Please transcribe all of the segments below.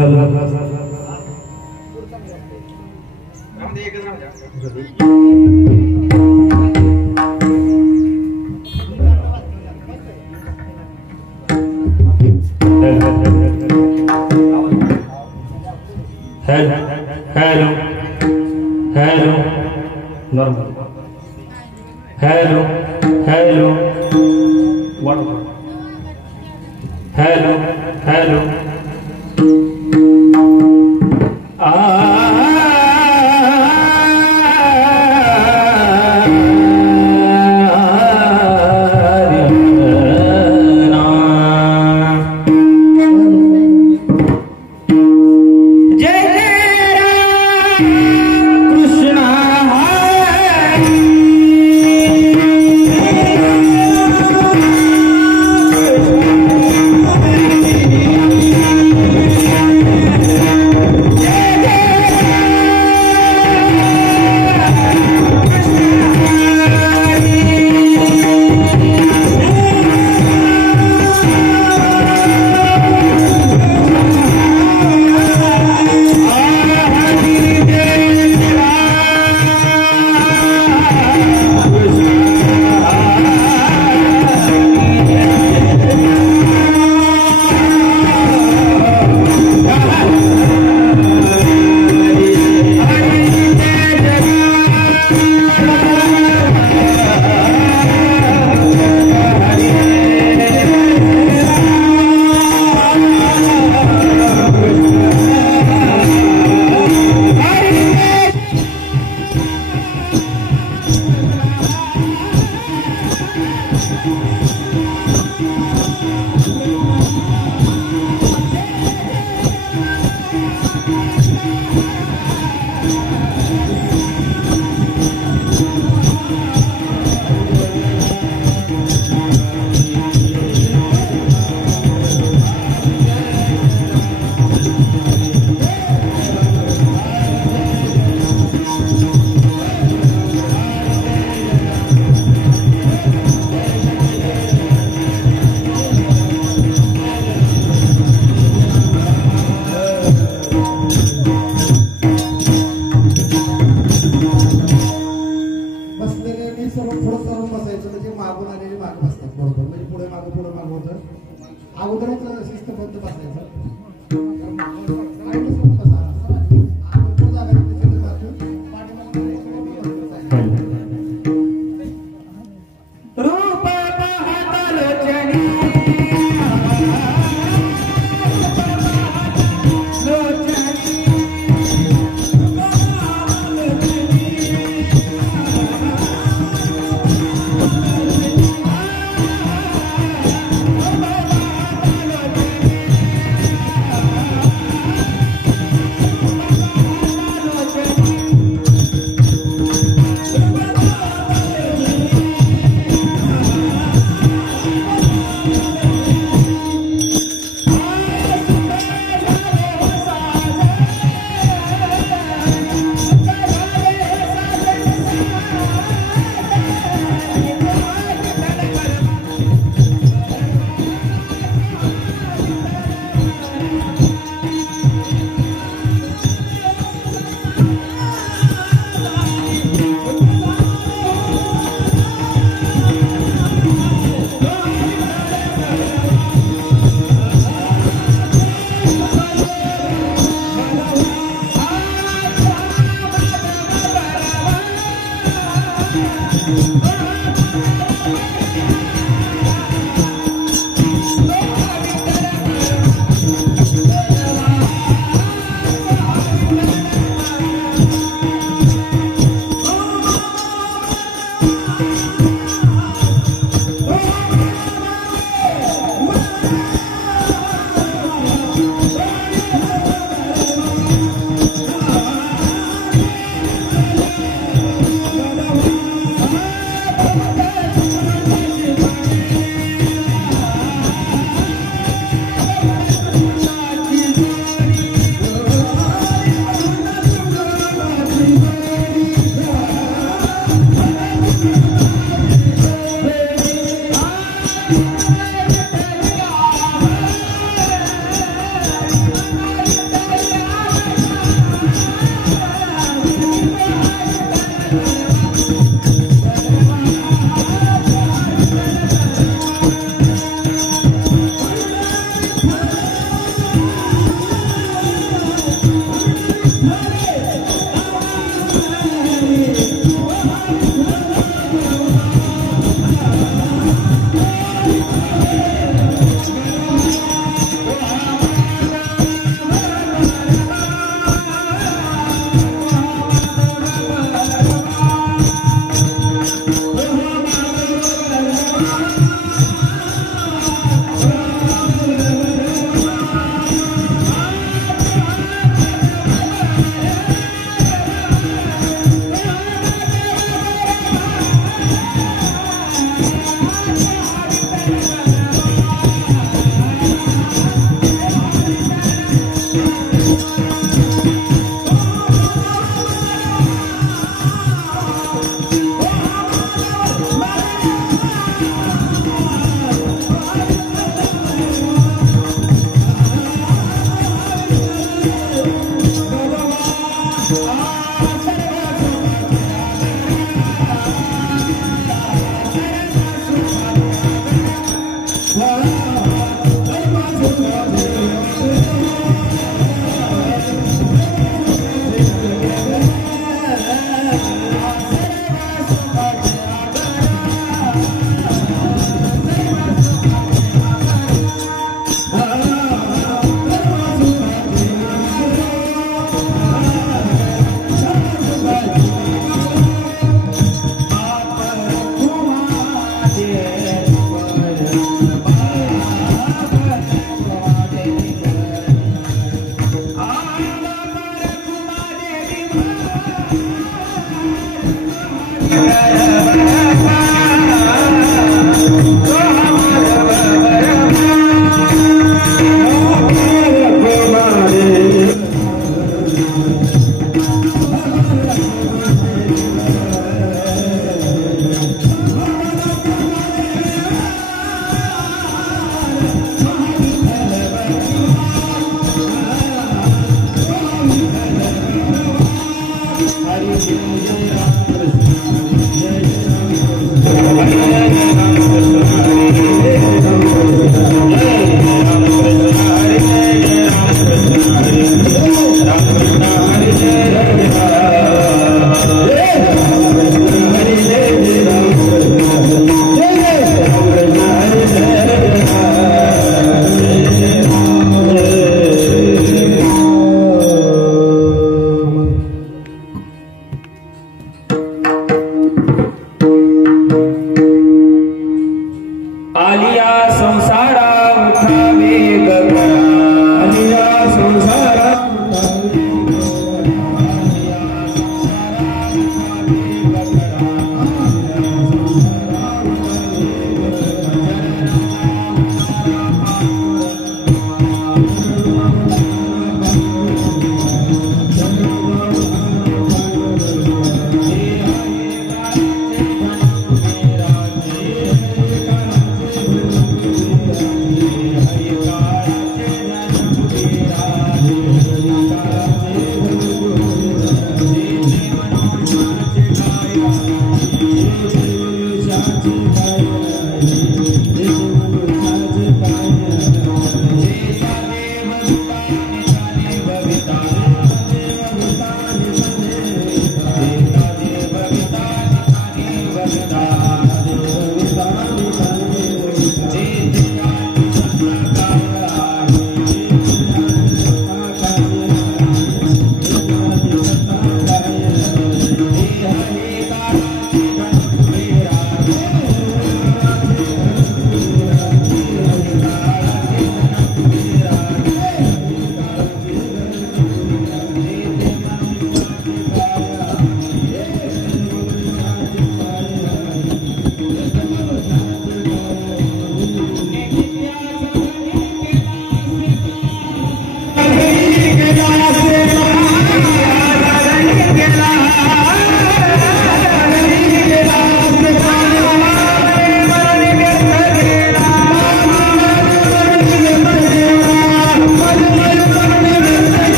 Hello normal hello hello hello hello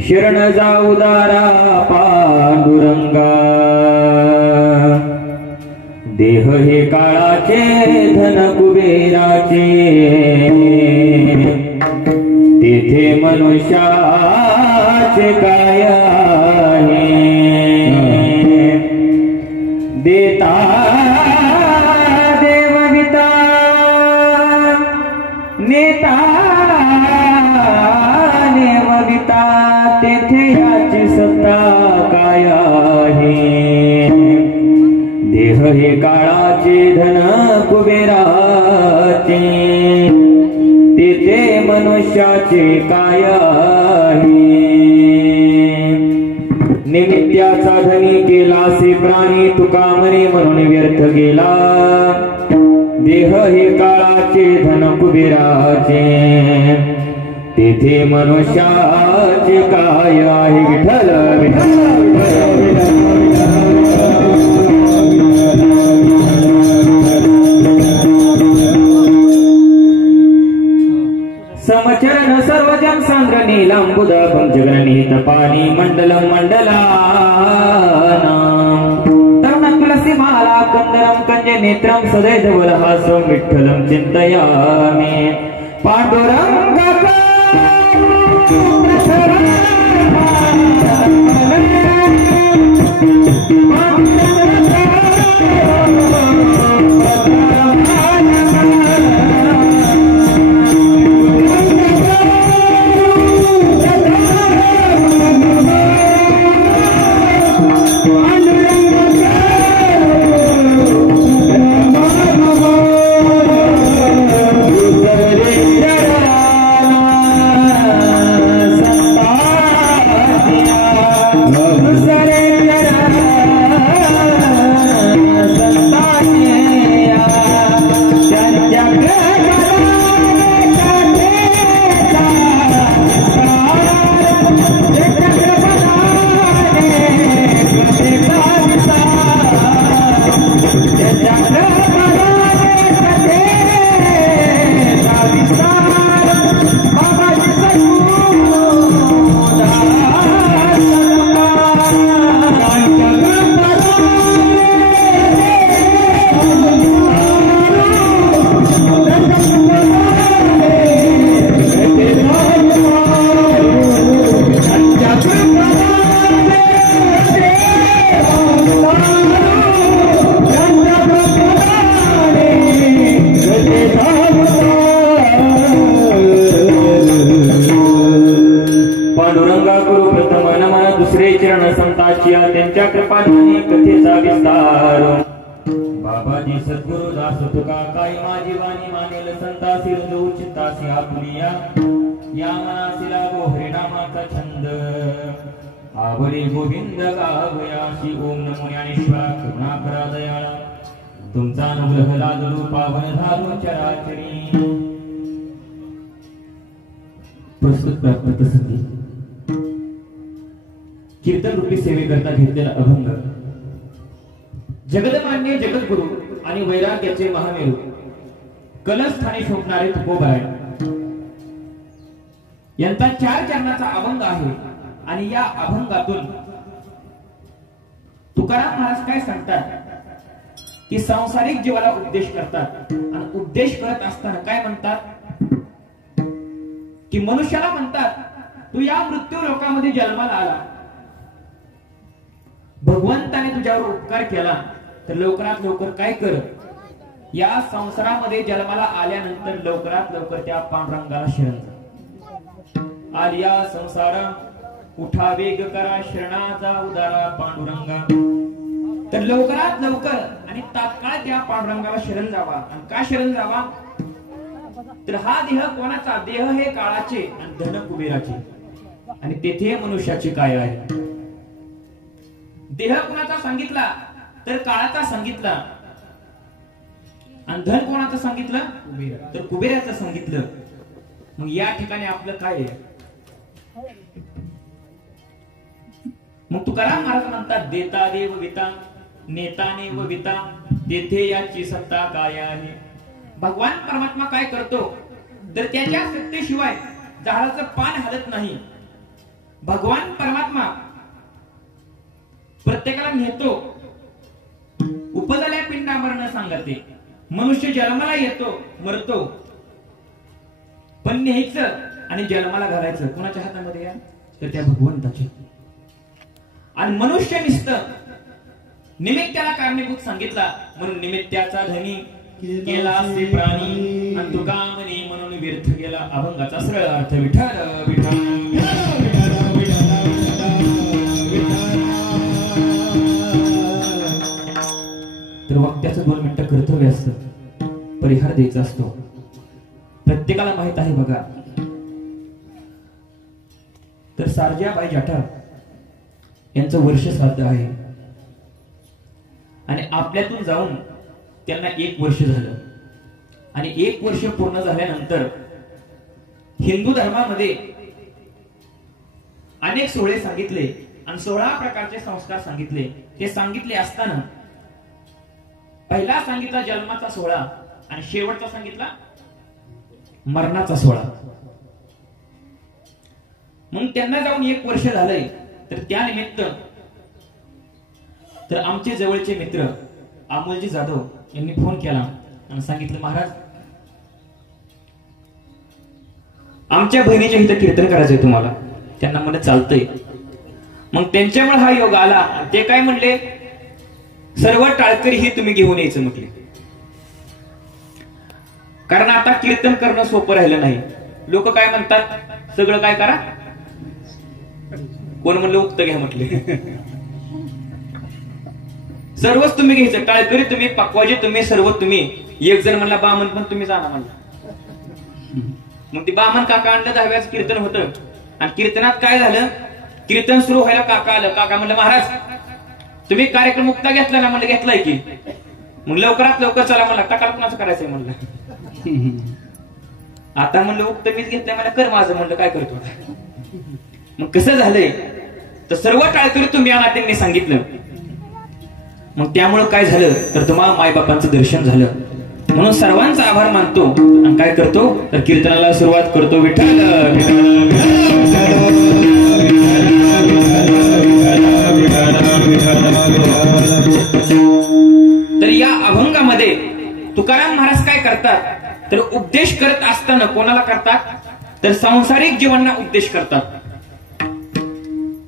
शरण जाऊ दारा पांडुरंगा। देह हे काळाचे धन कुबेराचे, तेथे मनुष्याचे काय आहे। देता देवविता नेता नेवविता, तेथे याची सत्ता काय आहे। देह हे काळाचे धन कुबेराचे, तेथे मनुष्याचे काय आहे। निमित्याचा धनी केलासे प्राणी, तुका म्हणे म्हणून व्यर्थ गेला। देह हे काळाचे धन कुबेराचे, तेथे मनुष्याचे काय आहे। विठ्ठल समचरण सर्वजन सांद्र नीलांबुद पंचगणित पाणी मंडलम मंडलानां। तरुण तुलसी माला कंदरम कंजे नेत्रम सदैधवलहासं विठ्ठलं चिन्तयामि। पांडुरंग त्यांच्या कृपाने कथेचा विस्तार बाबाजी सद्गुरु दास तुका काय माझी वाणी मानेल संतासी हृदय चित्तासी आपुलिया या मनासी लागो हरिनामाचा छंद आवरे गोविंद गावयाशी ओम नमो ज्ञानेश्वरा करुणा करा दयाळा तुमचा अनुग्रह लादलो पावन झालो चराचरी प्रस्तुत प्राप्त संधी कीर्तन रूपी सेवेकरता घेतलेला अभंग जगदमान्य जगद्गुरु आणि वैराग्याचे महामेरू कलस्थानी शोभणारे तुकोबाराय यांचा 4 चरणाचा अभंग आहे आणि या अभंगातून तुकाराम महाराज काय सांगतात की सांसारिक जीवाला उपदेश करतात आणि उपदेश करत असताना काय म्हणतात की मनुष्याला म्हणतात तू या मृत्यू लोकामध्ये जन्माला आला भगवंताने तुझ्यावर उपकार केला तर लवकरात लवकर काय कर या संसारामध्ये जन्माला आल्यानंतर लवकरात लवकर त्या पांडुरंगाला शरण जा आलिया संसारा उठा वेग करा शरणाचा उदारा पांडुरंगा तर लवकरात लवकर आणि तात्काळ त्या पांडुरंगाला शरण जावा आणि का शरण जावा तर हा देह कोणाचा देह हे काळाचे आणि धन कुबेराचे आणि तेथे मनुष्याचे काय आहे देह कोणाचा सांगितला तर काळाचा सांगितला आणि धन कोणाचं सांगितलं तर कुबेराचं सांगितलं मग या ठिकाणी आपलं काय आहे मग तुकाराम महाराज म्हणतात देता देव विता नेताने व विता तेथे याची सत्ता काय आहे भगवान परमात्मा काय करतो तर त्याच्या सत्तेशिवाय झाडाचं पान हलत नाही भगवान परमात्मा प्रत्येकाला नेतो उपजल्या पिंडा मरण सांगते मनुष्य जन्माला येतो मरतो पण न्यायचं आणि जन्माला घालायचं कोणाच्या हातामध्ये आहे तर त्या भगवंताच्या आणि मनुष्य निस्त निमित्ताला कारणीभूत सांगितला म्हणून निमित्ताचा धनी केला असे प्राणी आणि तुका म्हणे म्हणून व्यर्थ गेला अभंगाचा सरळ अर्थ विठ्ठल विठ्ठल तर वक्त्याचं 2 मिनिटं कर्तव्य असतं परिहार द्यायचा असतो प्रत्येकाला माहित आहे बघा तर सारजाबाई जाठार यांचं वर्ष श्राद्ध आहे आणि आपल्यातून जाऊन त्यांना 1 वर्ष झालं आणि 1 वर्ष पूर्ण झाल्यानंतर हिंदू धर्मामध्ये अनेक सोहळे सांगितले आणि 16 प्रकारचे संस्कार सांगितले हे सांगितले असताना पहिला सांगितला जन्माचा सोहळा आणि शेवटचा सांगितला मरणाचा सोहळा मग त्यांना जाऊन 1 वर्ष झालंय तर त्या निमित्त तर आमचे जवळचे मित्र अमोलजी जाधव यांनी फोन केला आणि सांगितलं महाराज आमच्या बहिणीच्या इथं कीर्तन करायचंय तुम्हाला त्यांना म्हणत चालतंय मग त्यांच्यामुळे हा योग आला. ते काय म्हणले, सर्व टाळकरी ही तुम्ही घेऊन यायचं म्हटले. कारण आता कीर्तन करणं सोपं राहिलं नाही. लोक काय म्हणतात, सगळं काय करा. कोण म्हणलं उक्त घ्या म्हटले. सर्वच तुम्ही घ्यायचं, टाळकरी तुम्ही, पकवाजे तुम्ही, सर्व तुम्ही. एक जण म्हणला बामण पण तुम्ही जाणा म्हणला. मग ती बामण काका आणलं, 10व्याचं कीर्तन होतं. आणि कीर्तनात काय झालं, कीर्तन सुरू व्हायला काका आलं. काका म्हणलं महाराज तुम्ही कार्यक्रम मुक्ता घेतला ना. म्हणलं घेतलाय की. मग लवकरात लवकर चला म्हणला. टाकाला कुणाचं करायचंय म्हणलं. आता म्हणलं उक्त मीच घेतलंय, मला कर माझं. म्हणलं काय करतो. मग कसं झालंय, तर सर्व टाळकरी तुम्ही आणा त्यांनी सांगितलं. मग त्यामुळं काय झालं, तर तुम्हाला मायबापांचं दर्शन झालं. म्हणून सर्वांचा आभार मानतो आणि काय करतो, तर कीर्तनाला सुरुवात करतो. विठ्ठल तर या अभंगामध्ये तुकाराम महाराज काय करतात, तर उपदेश करत असताना कोणाला करतात, तर सांसारिक जीवांना उपदेश करतात.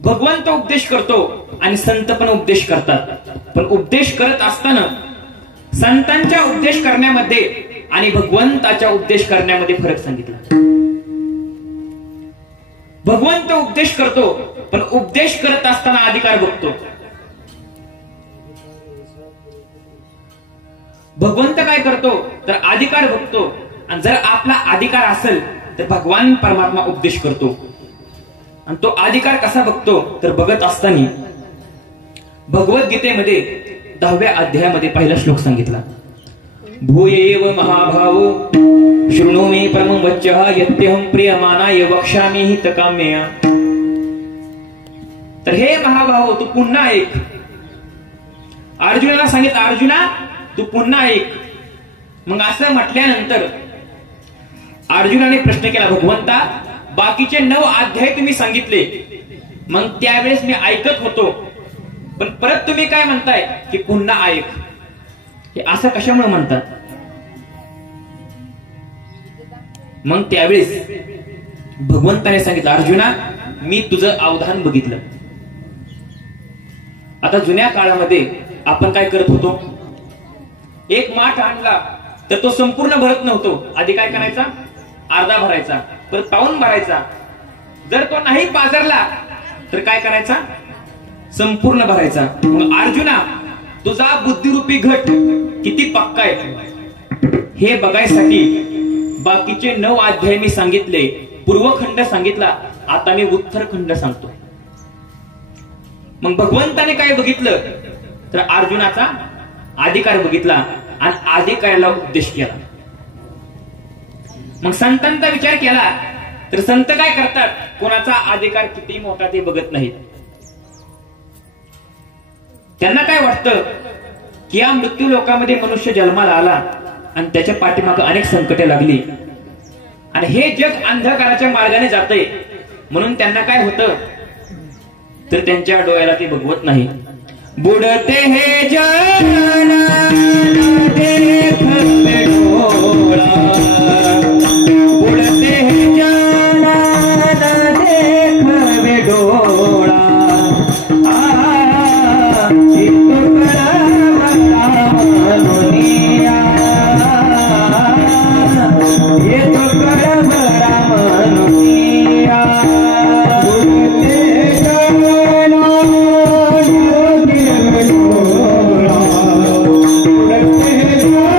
भगवंत उपदेश करतो आणि संत पण उपदेश करतात. पण उपदेश करत असताना संतांच्या उपदेश करण्यामध्ये आणि भगवंताच्या उपदेश करण्यामध्ये फरक सांगितला. भगवंत उपदेश करतो, पण उपदेश करत असताना अधिकार बघतो. भगवंत काय करतो, तर अधिकार बघतो. आणि जर आपला अधिकार असेल तर भगवान परमात्मा उपदेश करतो. आणि तो अधिकार कसा बघतो, तर बघत असताना भगवद्गीतेमध्ये 10व्या अध्यायामध्ये पहिला श्लोक सांगितला. भूयेव महाभावो शृणु मे परमं वच्चः यत्यहं प्रियमाणाय वक्ष्यामि हितकाम्यया. तर हे महाभावो तू पुन्हा ऐक. अर्जुनाला सांगितलं, अर्जुना तू पुन्हा ऐक. मग असं म्हटल्यानंतर अर्जुनाने प्रश्न केला, भगवंता बाकीचे 9 अध्याय तुम्ही सांगितले, मग त्यावेळेस मी ऐकत होतो, पण परत तुम्ही काय म्हणताय की पुन्हा ऐक. हे असं कशामुळे म्हणतात. मग त्यावेळेस भगवंताने सांगितलं, अर्जुना मी तुझं अवधान बघितलं. आता जुन्या काळामध्ये आपण काय करत होतो, एक माठ आणला तर तो संपूर्ण भरत नव्हतो. आधी काय करायचा, अर्धा भरायचा, परत पाऊण भरायचा. जर तो नाही पाजरला तर काय करायचा, संपूर्ण भरायचा. मग अर्जुना तुझा बुद्धिरूपी घट किती पक्का आहे हे बघायसाठी बाकीचे 9 अध्याय मी सांगितले. पूर्वखंड सांगितला, आता मी उत्तरखंड सांगतो. मग भगवंताने काय बघितलं, तर अर्जुनाचा अधिकार बघितला आणि अधिकाराला उपदेश केला. मग संतांचा विचार केला तर संत काय करतात, कोणाचा अधिकार किती मोठा ते बघत नाहीत. त्यांना काय वाटतं की या मृत्यू लोकामध्ये मनुष्य जन्माला आला आणि त्याच्या पाठीमागे अनेक संकटे लागली आणि हे जग अंधकाराच्या मार्गाने जाते. म्हणून त्यांना काय होतं, तर त्यांच्या डोळ्याला ते बघवत नाही. बुडते हे जन देख डोळा, बुडते हे जन देख डोळा. Yeah.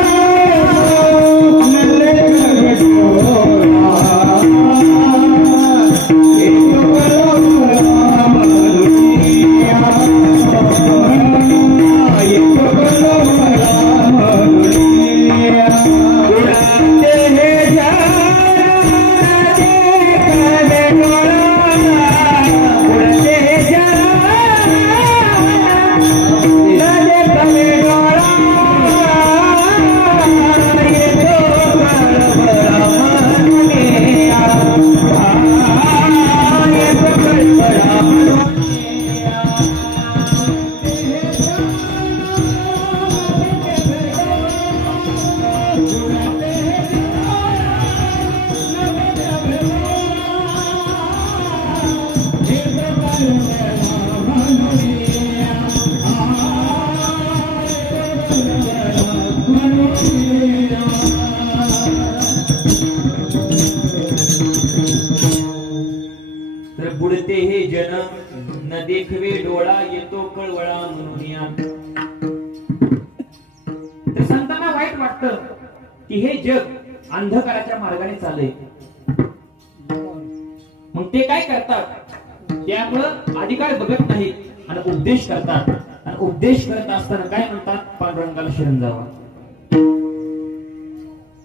बुडते हे जन न देखवे डोळा येतो कळवळा म्हणून या. तर संतांना वाईट वाटतं की हे जग अंधकाराच्या मार्गाने चाललंय. मग ते काय करतात, त्यामुळं अधिकार बघत नाहीत आणि उपदेश करतात. आणि उपदेश करत असताना काय म्हणतात, पांडुरंगाला शरण जावा.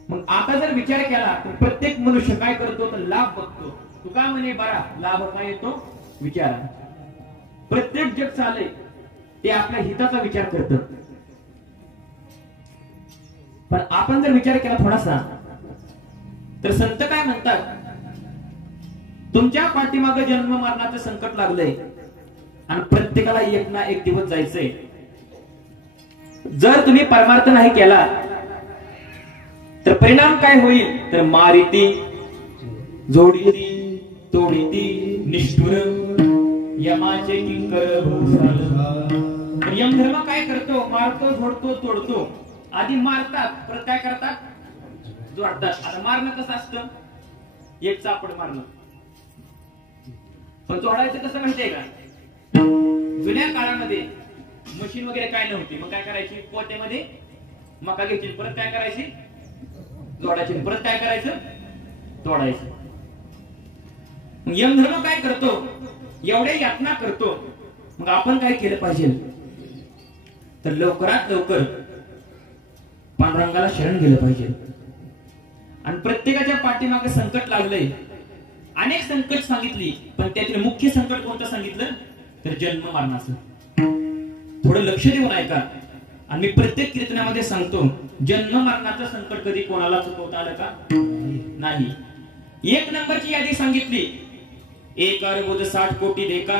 मग आता जर विचार केला तर प्रत्येक मनुष्य काय करतो, तर लाभ बघतो. तुका म्हणे बरा लाभ काय येतो विचारा. प्रत्येक जग चालय ते आपल्या हिताचा विचार करत. पण आपण जर विचार केला थोडासा, तर संत काय म्हणतात, तुमच्या पाठीमागे जन्म मरणाचं संकट लागलंय आणि प्रत्येकाला एक ना एक दिवस जायचंय. जर तुम्ही परमार्थ नाही केला तर परिणाम काय होईल, तर मारिती जोडीती तोडीती निष्ठुर यमाचे किंकर भूषण. यमधर्म काय करतो, मारतो झोडतो तोडतो. आधी मारतात, परत काय करतात, जोडतात. आता मारणं कसं असतं, एक चापड मारणं. पण जोडायचं कसं माहितीये का, जुन्या काळामध्ये मशीन वगैरे काय नव्हती. मग काय करायची, पोत्यामध्ये मका घ्यायची, परत काय करायची, जोडायची, परत काय करायचं, तोडायचं. यमधर्म काय करतो, एवढ्या यातना करतो. मग आपण काय केलं पाहिजे, तर लवकरात लवकर पांडुरंगाला शरण गेलं पाहिजे. आणि प्रत्येकाच्या पाठीमागे संकट लागलंय. अनेक संकट सांगितली, पण त्यातील मुख्य संकट कोणतं सांगितलं, तर जन्म मरणाचं. थोडं लक्ष देऊन ऐका. आणि मी प्रत्येक कीर्तनामध्ये सांगतो, जन्म मरणाचं संकट कधी कोणाला चुकवता आलं का, नाही. एक नंबरची यादी सांगितली, 1,60,00,000 देखा,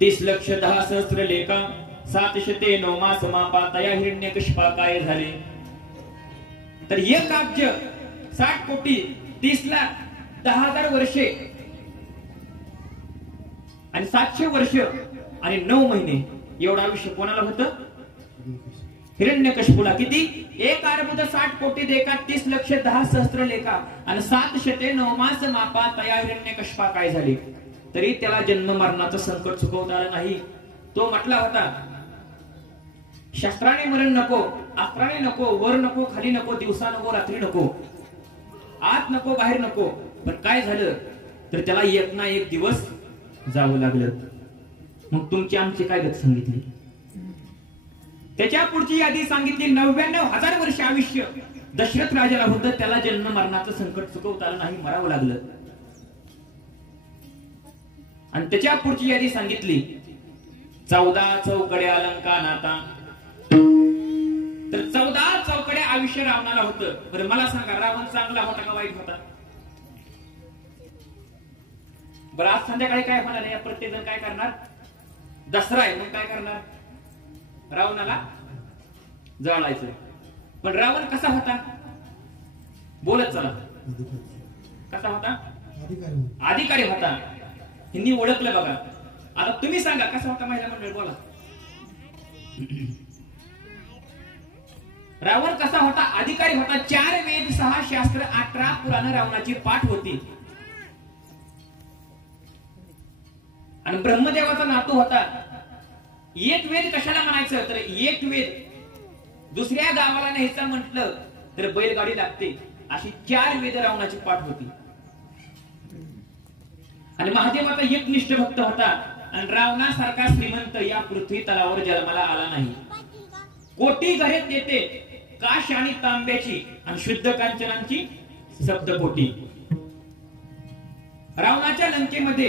30,10,00,000 लेखा, 709 मास मापा तया हिरण्यकशिपा काय झाले. तर 1,60,00,000 30,10,000 वर्षे आणि 700 वर्ष आणि 9 महिने एवढं आयुष्य कोणाला होतं, हिरण्यकशिपूला. किती, 1,60,00,000 देखा, 30,10,000 लेखा आणि 709 मास मापा तया हिरण्यकशिपा काय झाले. तरी त्याला जन्म मरणाचं संकट चुकवता आलं नाही. तो म्हटला होता, शस्त्राने मरण नको, अस्त्राने नको, वर नको, खाली नको, दिवसा नको, रात्री नको, आत नको, बाहेर नको. पण काय झालं, तर त्याला एक ना एक दिवस जावं लागलं. मग तुमची आमची काय गत सांगितली. त्याच्या पुढची यादी सांगितली, 99,000 वर्ष आयुष्य दशरथ राजाला होतं, त्याला जन्म मरणाचं संकट चुकवता आलं नाही, मरावं लागलं. आणि त्याच्या पुढची यादी सांगितली, 14 चौकड्या अलंका नाता. तर 14 चौकड्या आयुष्य रावणाला होतं. बरं मला सांगा, रावण चांगला होता का वाईट होता. बरं आज संध्याकाळी काय होणार आहे, प्रत्येक जण काय करणार, दसरा आहे मग काय करणार, रावणाला जळायचं. पण रावण कसा होता, बोलत चला, कसा होता, अधिकारी होता. हिंदी ओळखलं बघा. आता तुम्ही सांगा कसा होता महिला मंडळ, बोला. रावण कसा होता, अधिकारी होता. 4 वेद 6 शास्त्र 18 पुराण रावणाची पाठ होती. आणि ब्रह्मदेवाचा नातू होता. एक वेद कशाला म्हणायचं, तर एक वेद दुसऱ्या गावाला न्यायचं म्हटलं तर बैलगाडी लागते. अशी 4 वेद रावणाची पाठ होती. आणि महादेवाचा एकनिष्ठ भक्त होता. आणि रावणासारखा श्रीमंत या पृथ्वी तलावर जन्माला आला नाही. कोटी घरे येते काश आणि तांब्याची आणि शुद्ध कांचनांची सप्तकोटी. रावणाच्या लंकेमध्ये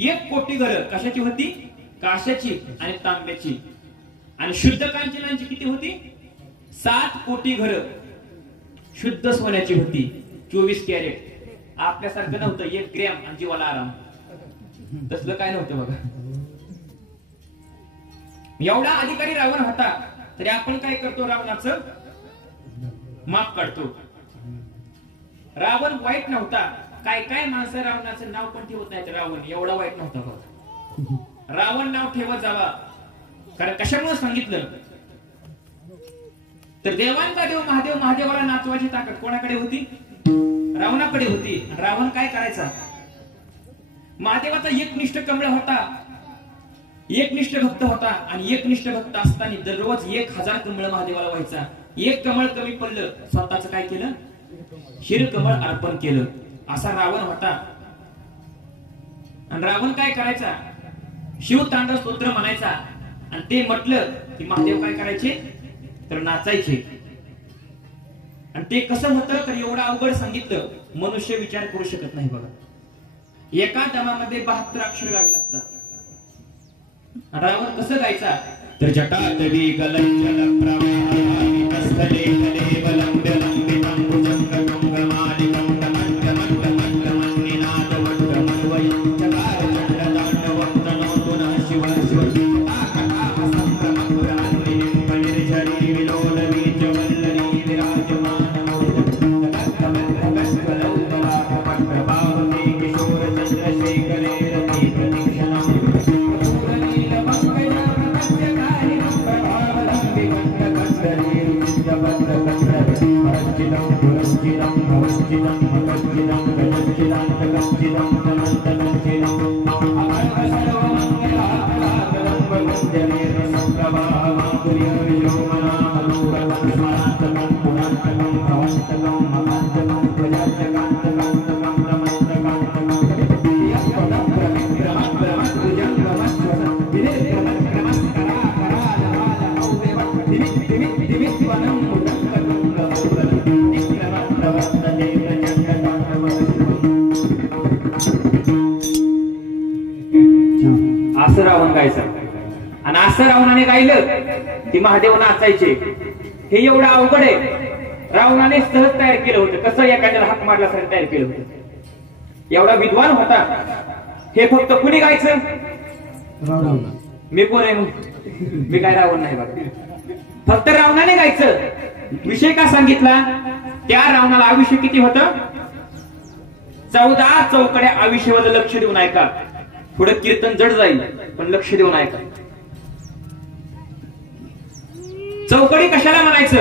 1 कोटी घरं कशाची होती, काशाची आणि तांब्याची. आणि शुद्ध कांचनांची किती होती, 7 कोटी घरं शुद्ध सोन्याची होती, 24 कॅरेट. आपल्यासारखं नव्हतं 1 ग्रॅम आणि जीवाला आराम, तसलं काय नव्हतं बघा. एवढा अधिकारी रावण होता. तरी आपण काय करतो, रावणाचं माप काढतो. रावण वाईट नव्हता. काय काय माणसं रावणाचं नाव पण ठेवत नाहीत. रावण एवढा वाईट नव्हता बघा. रावण नाव ठेवत जावा. कारण कशामुळे सांगितलं, तर देवांचा देव महादेव, महादेवाला नाचवायची ताकद कोणाकडे होती, रावणाकडे होती. रावण काय करायचा, महादेवाचा एकनिष्ठ कमळ होता, एकनिष्ठ भक्त होता आणि एकनिष्ठ भक्त असताना दररोज 1000 कमळ महादेवाला व्हायचा. एक कमळ कमी पडलं, स्वतःच काय केलं, शिर कमळ अर्पण केलं. असा रावण होता. आणि रावण काय करायचा, शिवतांडव स्तोत्र म्हणायचा आणि ते म्हटलं की महादेव काय करायचे तर नाचायचे. आणि ते कसं होतं तर एवढं अवघड सांगितलं, मनुष्य विचार करू शकत नाही बघा. एका दमामध्ये 72 अक्षर गावी लागतात. रावण कसं गायचा तर जटाटवी गलंजल प्रवाहामि तस्थले तले बलंबलंबितं भुजंगमंगमालिकं गमंगमंगमंगमन्निनाद वट्टमन्वय चकार चंद्रदाण्डवक्तनोतु नः शिव शिव आकाशसंभ्रमभ्रमन्निं परिर्झरी विलोलवीजवल्लरी विराजमानमोदकस्तमभ्रगस्वलौतराकपट्टभावते किशोरचन्द्रशेखरे रति प्रतीक्षणम् असं रावण गायचं. आणि असं रावणाने गायलं की महादेव नाचायचे. हे एवढं अवघड आहे. रावणाने सहज तयार केलं होतं, कसं एखाद्याला हाक मारल्यासारखं तयार केलं होतं. एवढा विद्वान होता. हे फक्त कुणी गायचं, मी कोण आहे मग, मी काय रावण नाही बघा. फक्त रावणाने गायचं. विषय का सांगितला, त्या रावणाला आयुष्य किती होतं, 14 चौकड्या आयुष्यावर लक्ष देऊन ऐका. थोडं कीर्तन जड जाईल पण लक्ष देऊन ऐका. चौकडी कशाला म्हणायचं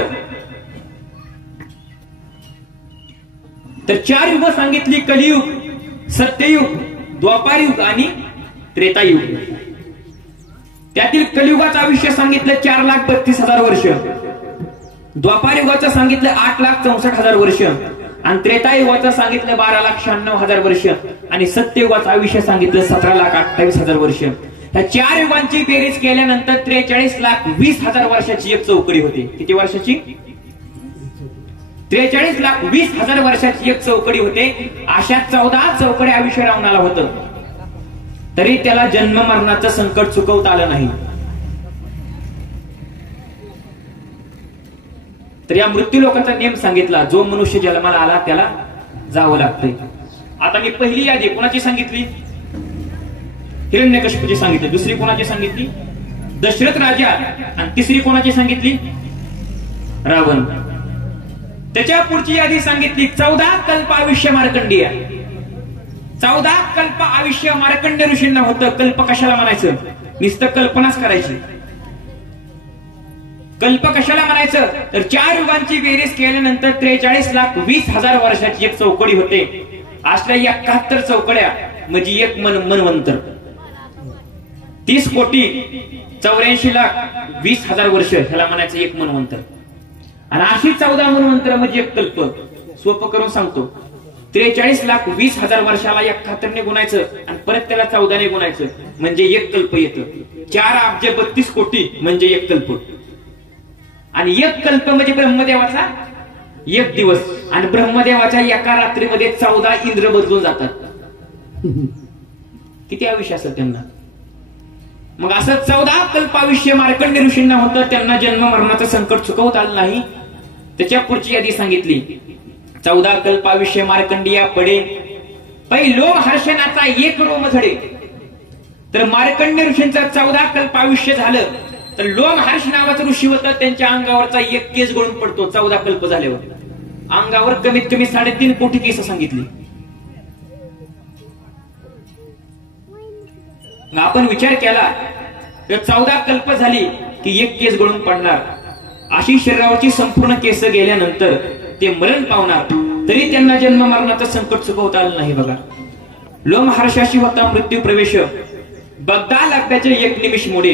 तर 4 युग सांगितली, कलियुग, सत्ययुग, द्वापारयुग आणि त्रेतायुग. त्यातील कलियुगाचं आयुष्य सांगितलं 4,32,000 वर्ष, द्वापारयुगाचं सांगितलं 8,64,000 वर्ष आणि त्रेतायुगाचं सांगितलं 12,96,000 वर्ष आणि सत्ययुगाचं आयुष्य सांगितलं 17,28,000 वर्ष. ह्या 4 युगांची बेरीज केल्यानंतर 43,20,000 वर्षाची एक चौकडी होती. किती वर्षाची, 43,20,000 वर्षाची एक चौकडी होते. अशा 14 चौकड्या आयुष्य रावणाला होतं, तरी त्याला जन्म मरणाचं संकट चुकवता आलं नाही. तर या मृत्यू लोकांचा नियम सांगितला, जो मनुष्य जन्माला आला त्याला जावं लागतंय. आता मी पहिली यादी कोणाची सांगितली, हिरण्यकशिपूची सांगितली. दुसरी कोणाची सांगितली, दशरथ राजा. आणि तिसरी कोणाची सांगितली, रावण. त्याच्या पुढची यादी सांगितली 14 कल्प आयुष्य मार्कंडेय. 14 कल्प आयुष्य मार्कंडेय ऋषींना होतं. कल्प कशाला म्हणायचं, नुसतं कल्पनाच करायची. कल्प कशाला म्हणायचं तर 4 युगांची बेरीज केल्यानंतर 43,20,000 वर्षाची एक चौकडी होते. असल्या 71 चौकड्या म्हणजे एक मनवंतर. 30,84,20,000 वर्ष ह्याला म्हणायचं एक मनवंतर. आणि अशी 14 मनवंतर म्हणजे एक कल्प. सोपं करून सांगतो, 43,20,000 वर्षाला 71 ने गुणायचं आणि परत त्याला 14 ने गुणायचं म्हणजे एक कल्प येतं. 4,32,00,00,000 म्हणजे एक कल्प. आणि एक कल्प म्हणजे ब्रह्मदेवाचा एक दिवस. आणि ब्रह्मदेवाच्या एका रात्रीमध्ये 14 इंद्र बदलून जातात. किती आयुष्य असत त्यांना. मग असं 14 कल्प आयुष्य मार्कंडेय ऋषींना होतं. त्यांना जन्म मरणाचं संकट चुकवता आलं नाही. त्याच्या पुढची यादी सांगितली, 14 कल्प आयुष्य मार्कंडेया पडे पै लोम हर्षणाचा एक रोम झडे. तर मार्कंडेय ऋषींचं 14 कल्प आयुष्य झालं तर लोम हर्ष नावाचं ऋषी होतं, त्यांच्या अंगावरचा एक केस गळून पडतो. 14 कल्प झाल्यावर अंगावर कमीत कमी 3.5 कोटी केस सांगितली. आपण विचार केला तर 14 कल्प झाली की एक केस गळून पडणार. अशी शरीरावरची संपूर्ण केस गेल्यानंतर ते मरण पावणार, तरी त्यांना जन्म मरणाचं संकट चुकवता आलं नाही बघा. लोमहर्षाशी होता मृत्यू प्रवेश, बगदा लब्याचे एक निमिष मोडे.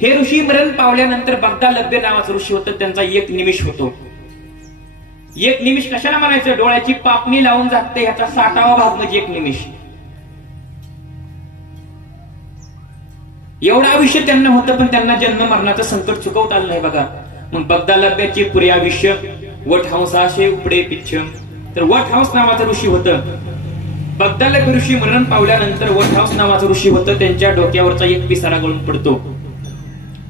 हे ऋषी मरण पावल्यानंतर बगदा लब्य नावाचा ऋषी होतं, त्यांचा एक निमिष होतो. एक निमिष कशाला म्हणायचं? डोळ्याची पापणी लावून जागते ह्याचा 60वा भाग म्हणजे एक निमिष. एवढं आयुष्य त्यांना होतं, पण त्यांना जन्म मरणाचं संकट चुकवता आलं नाही बघा. मग बगदा लब्याचे पुरे आयुष्य वटहंसाशे उपडे पिच्छ. तर वटहंस नावाचं ऋषी होतं. बगदा लब्य ऋषी मरण पावल्यानंतर वटहंस नावाचं ऋषी होतं, त्यांच्या डोक्यावरचा एक पिसारा गळून पडतो.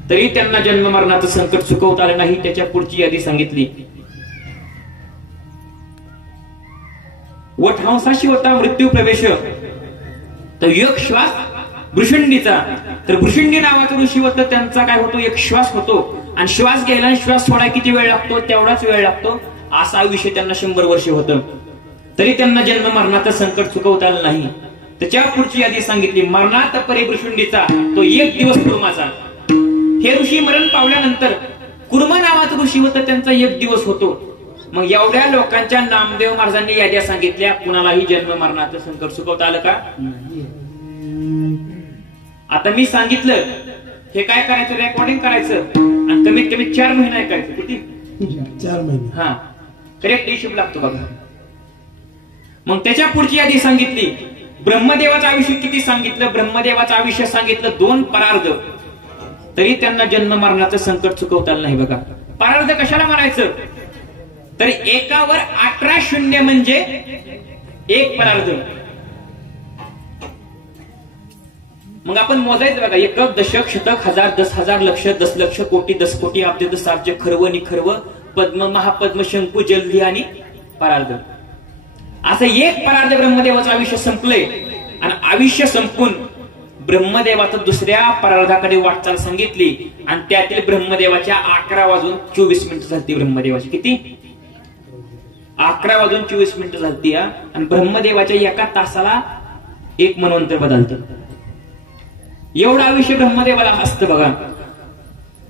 तरी त्यांना जन्म मरणाचं संकट चुकवता आलं नाही. त्याच्या पुढची यादी सांगितली. वटहंसाशी होता मृत्यू प्रवेश, तर एक श्वास भृशंडीचा. तर भृशंडी नावाचं ऋषी होतं, त्यांचा काय होतो? एक श्वास होतो. आणि श्वास घ्यायला आणि श्वास सोडायला किती वेळ लागतो? तेवढाच वेळ लागतो. असा आयुष्य त्यांना 100 वर्ष होतं. तरी त्यांना जन्म मरणाचं संकट चुकवता आलं नाही. त्याच्या पुढची यादी सांगितली. मरणात परे भृशंडीचा, तो एक दिवस कुर्माचा. हे ऋषी मरण पावल्यानंतर कुर्म नावाचं ऋषी होतं, त्यांचा एक दिवस होतो. मग एवढ्या लोकांच्या नामदेव महाराजांनी याद्या सांगितल्या, कुणालाही जन्म मरणाचं संकट चुकवता आलं का? आता मी सांगितलं हे काय करायचं? रेकॉर्डिंग करायचं आणि कमीत कमी 4 महिने ऐकायचं. किती? 4 महिने. हा, करेक्ट हिशोब लागतो बघा. मग त्याच्या पुढची यादी सांगितली. ब्रह्मदेवाचं आयुष्य किती सांगितलं? ब्रह्मदेवाचं आयुष्य सांगितलं 2 परार्ध. तरी त्यांना जन्म मरणाचं संकट चुकवता आलं नाही बघा. परार्ध कशाला म्हणायचं? तर एकावर 18 शून्य म्हणजे 1 परार्ध. मग आपण मोजायचं बघा. एकक, दशक, शतक, हजार, 10,000, लक्ष, 10 लक्ष, कोटी, 10 कोटी, अब्ज, 10 अब्ज, खर्व, निखर्व, पद्म, महापद्म, शंकू, जलधी आणि परार्ध. असं 1 परार्ध ब्रह्मदेवाचं आयुष्य संपलंय. आणि आयुष्य संपून ब्रह्मदेवाचं दुसऱ्या परार्धाकडे वाटचाल सांगितली. आणि त्यातील ब्रह्मदेवाच्या 11 वाजून 24 मिनिटं झाली. ब्रह्मदेवाची किती? 11 वाजून 24 मिनिटं झाली. आणि ब्रह्मदेवाच्या 1 तासाला 1 मनवंतर बदलतं. एवढं आयुष्य ब्रह्मदेवाला असतं बघा.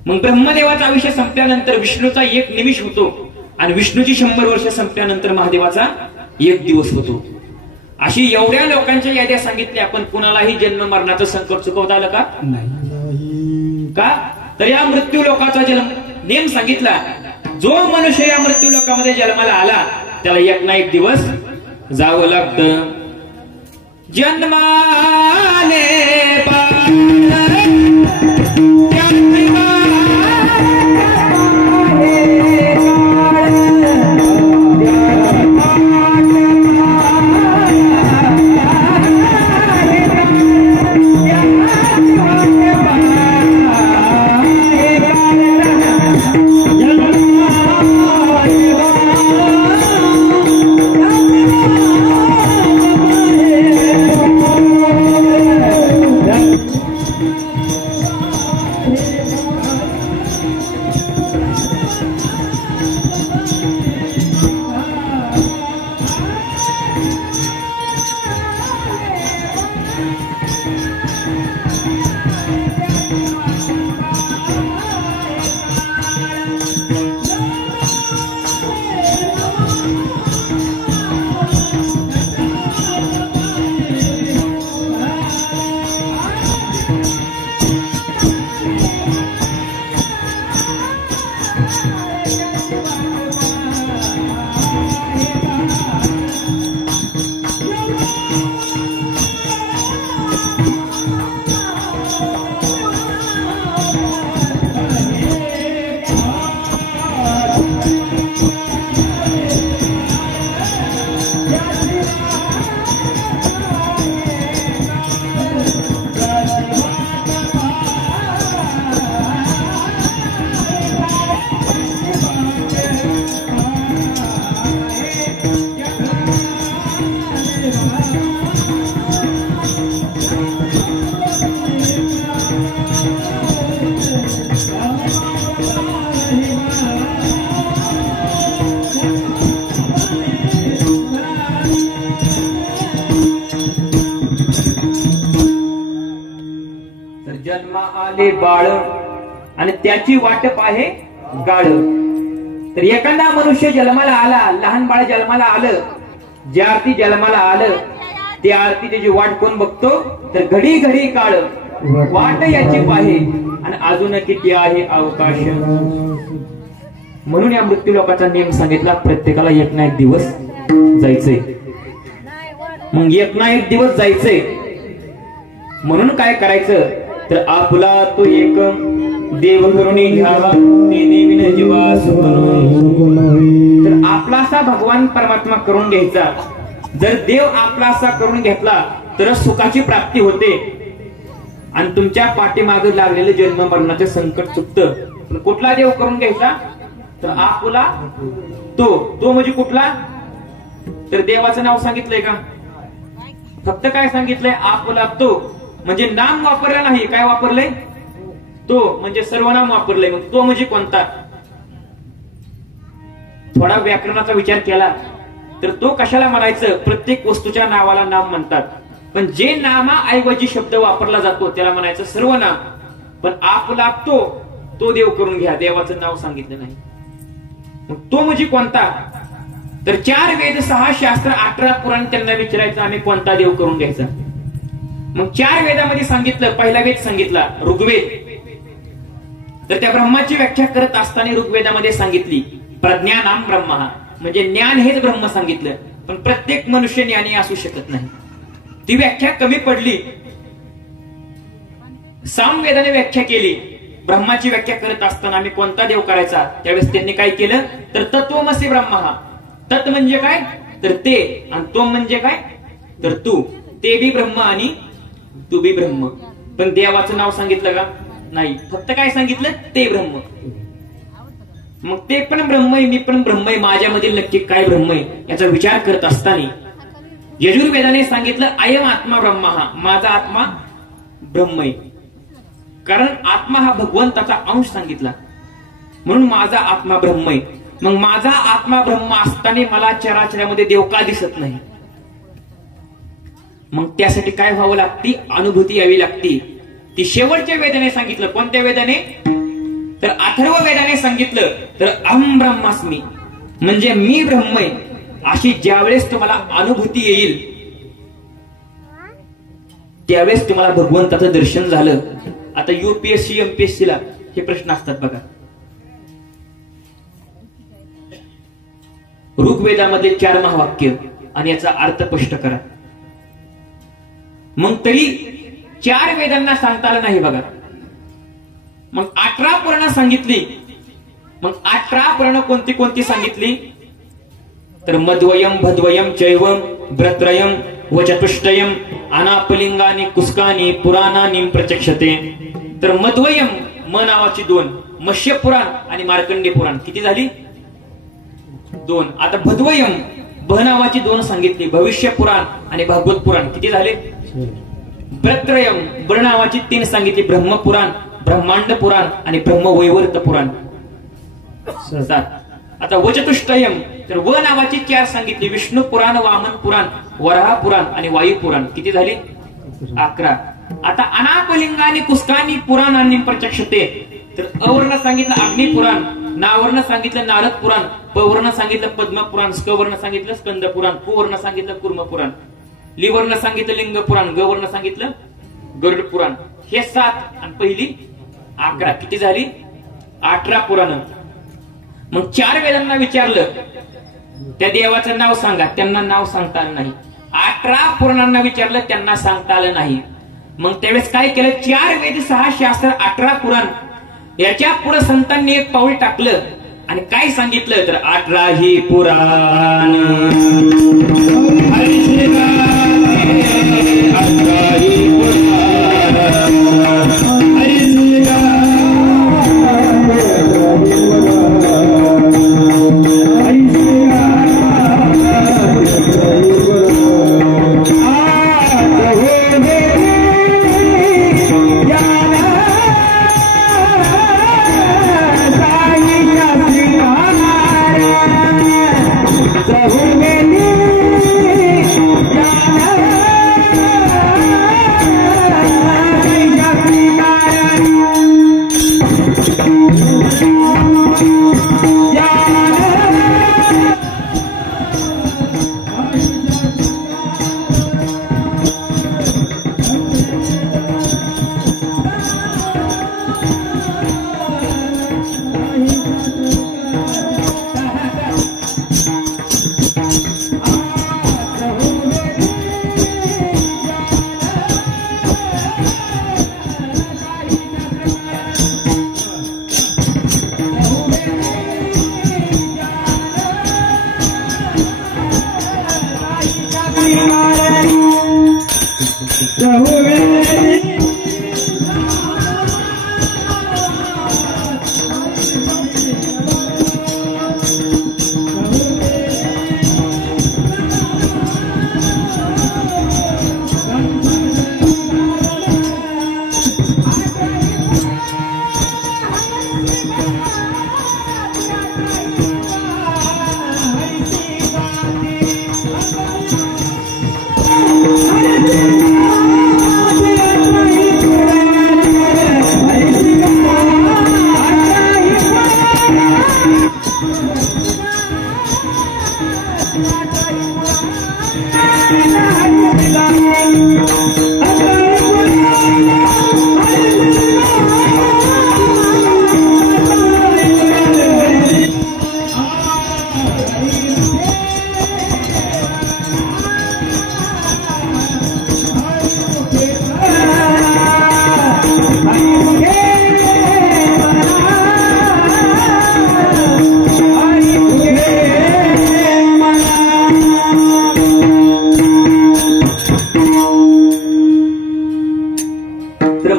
मग ब्रह्मदेवाचं आयुष्य संपल्यानंतर विष्णूचा 1 निमिष होतो. आणि विष्णूची 100 वर्ष संपल्यानंतर महादेवाचा 1 दिवस होतो. अशी एवढ्या लोकांच्या याद्या सांगितल्या, पण कुणालाही जन्म मरणाचं संकट चुकवता आलं का? नाही. का? तर या मृत्यू लोकाचा जन्म नेम सांगितला. जो मनुष्य या मृत्यू लोकामध्ये जन्माला आला त्याला एक ना एक दिवस जावं लागतं. जन्माले जन्म आले बाळ आणि त्याची वाटप आहे गाळ. तर एखादा मनुष्य जन्माला आला, लहान बाळ जन्माला आलं, ज्या अर्थी जन्माला आलं त्या आरतीची वाट कोण बघतो तर घडी घडी काळ वाट याची पाहे आणि अजून किती आहे अवकाश. म्हणून या मृत्यू लोकांचा नियम सांगितला, प्रत्येकाला एक ना एक दिवस जायचंय. मग एक ना एक दिवस जायचंय म्हणून काय करायचं तर आपला तो एक देव करुणी घ्यावा नेहमी जीवास. तर आपलासा भगवान परमात्मा करून घ्यायचा. जर देव आपलासा करून घेतला तर सुखाची प्राप्ती होते आणि तुमच्या पाठीमागे लागलेले जन्म मरणाचे संकट चुकतं. पण कुठला देव करून घ्यायचा तर आपला तो म्हणजे कुठला तर देवाचं नाव सांगितलंय का, फक्त काय सांगितलंय आपला तो म्हणजे नाम वापरलं नाही. काय वापरलंय तो म्हणजे सर्वनाम वापरलंय. मग तो म्हणजे कोणता. थोडा व्याकरणाचा विचार केला तर तो कशाला म्हणायचं, प्रत्येक वस्तूच्या नावाला नाम म्हणतात. पण जे नामाऐवजी शब्द वापरला जातो त्याला म्हणायचं सर्वनाम. पण आपला तो देव करून घ्या, देवाचं नाव सांगितलं नाही. मग तो म्हणजे कोणता तर 4 वेद 6 शास्त्र 18 पुराण त्यांना विचारायचं आम्ही कोणता देव करून घ्यायचा. मग 4 वेदामध्ये सांगितलं, पहिला वेद सांगितला ऋग्वेद. तर त्या ब्रह्माची व्याख्या करत असताना ऋग्वेदामध्ये सांगितली प्रज्ञानाम ब्रह्म, म्हणजे ज्ञान हेच ब्रह्म सांगितलं. पण प्रत्येक मनुष्य ज्ञानी असू शकत नाही, ती व्याख्या कमी पडली. सामवेदाने व्याख्या केली. ब्रह्माची व्याख्या करत असताना आम्ही कोणता देव करायचा त्यावेळेस त्यांनी काय केलं तर तत्वमसी ब्रह्म. तत् म्हणजे काय तर ते आणि तो म्हणजे काय तर तू. ते बी ब्रह्म आणि तू बी ब्रह्म. पण देवाचं नाव सांगितलं का नाही, फक्त काय सांगितलं ते ब्रह्म. मग ते पण ब्रह्म आहे, मी पण ब्रह्म आहे, माझ्यामधील नक्की काय ब्रह्म आहे याचा विचार करत असताना यजुर्वेदाने सांगितलं अयम आत्मा ब्रह्म, माझा आत्मा ब्रह्म आहे. कारण आत्मा हा भगवंताचा अंश सांगितला म्हणून माझा आत्मा ब्रह्म आहे. मग माझा आत्मा ब्रह्म असताना मला चराचरामध्ये देव का दिसत नाही. मग त्यासाठी काय व्हावं लागते, अनुभूती यावी लागते. ती शेवटच्या वेदाने सांगितलं. कोणत्या वेदाने तर अथर्व वेदाने सांगितलं तर अहम ब्रह्मास्मी, म्हणजे मी ब्रह्म आहे. अशी ज्यावेळेस तुम्हाला अनुभूती येईल त्यावेळेस तुम्हाला भगवंताचं दर्शन झालं. आता UPSC MPSC ला हे प्रश्न असतात बघा. ऋग्वेदामध्ये 4 महावाक्य आणि याचा अर्थ स्पष्ट करा. मग तरी 4 वेदांना सांगता आलं नाही बघा. मग 18 पुराण सांगितली. मग 18 पुराण कोणती कोणती सांगितली तर मध्वयम भद्वयम चैवम भ्रत्रयम व चतुष्टयम अनापलिंगानी कुस्कानी पुराणानी प्रचक्षते. तर मध्वयम म नावाची 2, मत्स्य पुराण आणि मार्कंडे पुराण किती झाली 2. आता भद्वयम ब नावाची 2 सांगितली, भविष्य पुराण आणि भागवत पुराण किती झाले. भ्रत्रयम ब नावाची 3 सांगितली, ब्रह्मपुराण ब्रह्मांड पुराण आणि ब्रह्मवैवर्त पुराण 7. आता वचतुष्टयम तर व नावाची 4 सांगितली, विष्णू पुराण वामन पुराण वराह पुराण आणि वायू पुराण किती झाली 11. आता अनापलिंगानी कुस्कानी पुराणांनी प्रचक्षते. तर अवर्ण सांगितलं अग्नि पुराण, नावर्ण सांगितलं नारद पुराण, पवर्ण सांगितलं पद्म पुराण, स्कवर्ण सांगितलं स्कंद पुराण, कुवर्ण सांगितलं कुर्म पुराण, लिवर्ण सांगितलं लिंग पुराण, गवर्ण सांगितलं गरुड पुराण. हे 7 आणि पहिली 11 किती झाली 18 पुराण. मग 4 वेदांना विचारलं त्या देवाचं नाव सांगा, त्यांना नाव सांगता आलं नाही. 18 पुराणांना विचारलं त्यांना सांगता आलं नाही. मग त्यावेळेस काय केलं, 4 वेद 6 शास्त्र 18 पुराण याच्या पुढे संतांनी एक पाऊल टाकलं आणि काय सांगितलं तर 18 ही पुराण 18 ही पुराण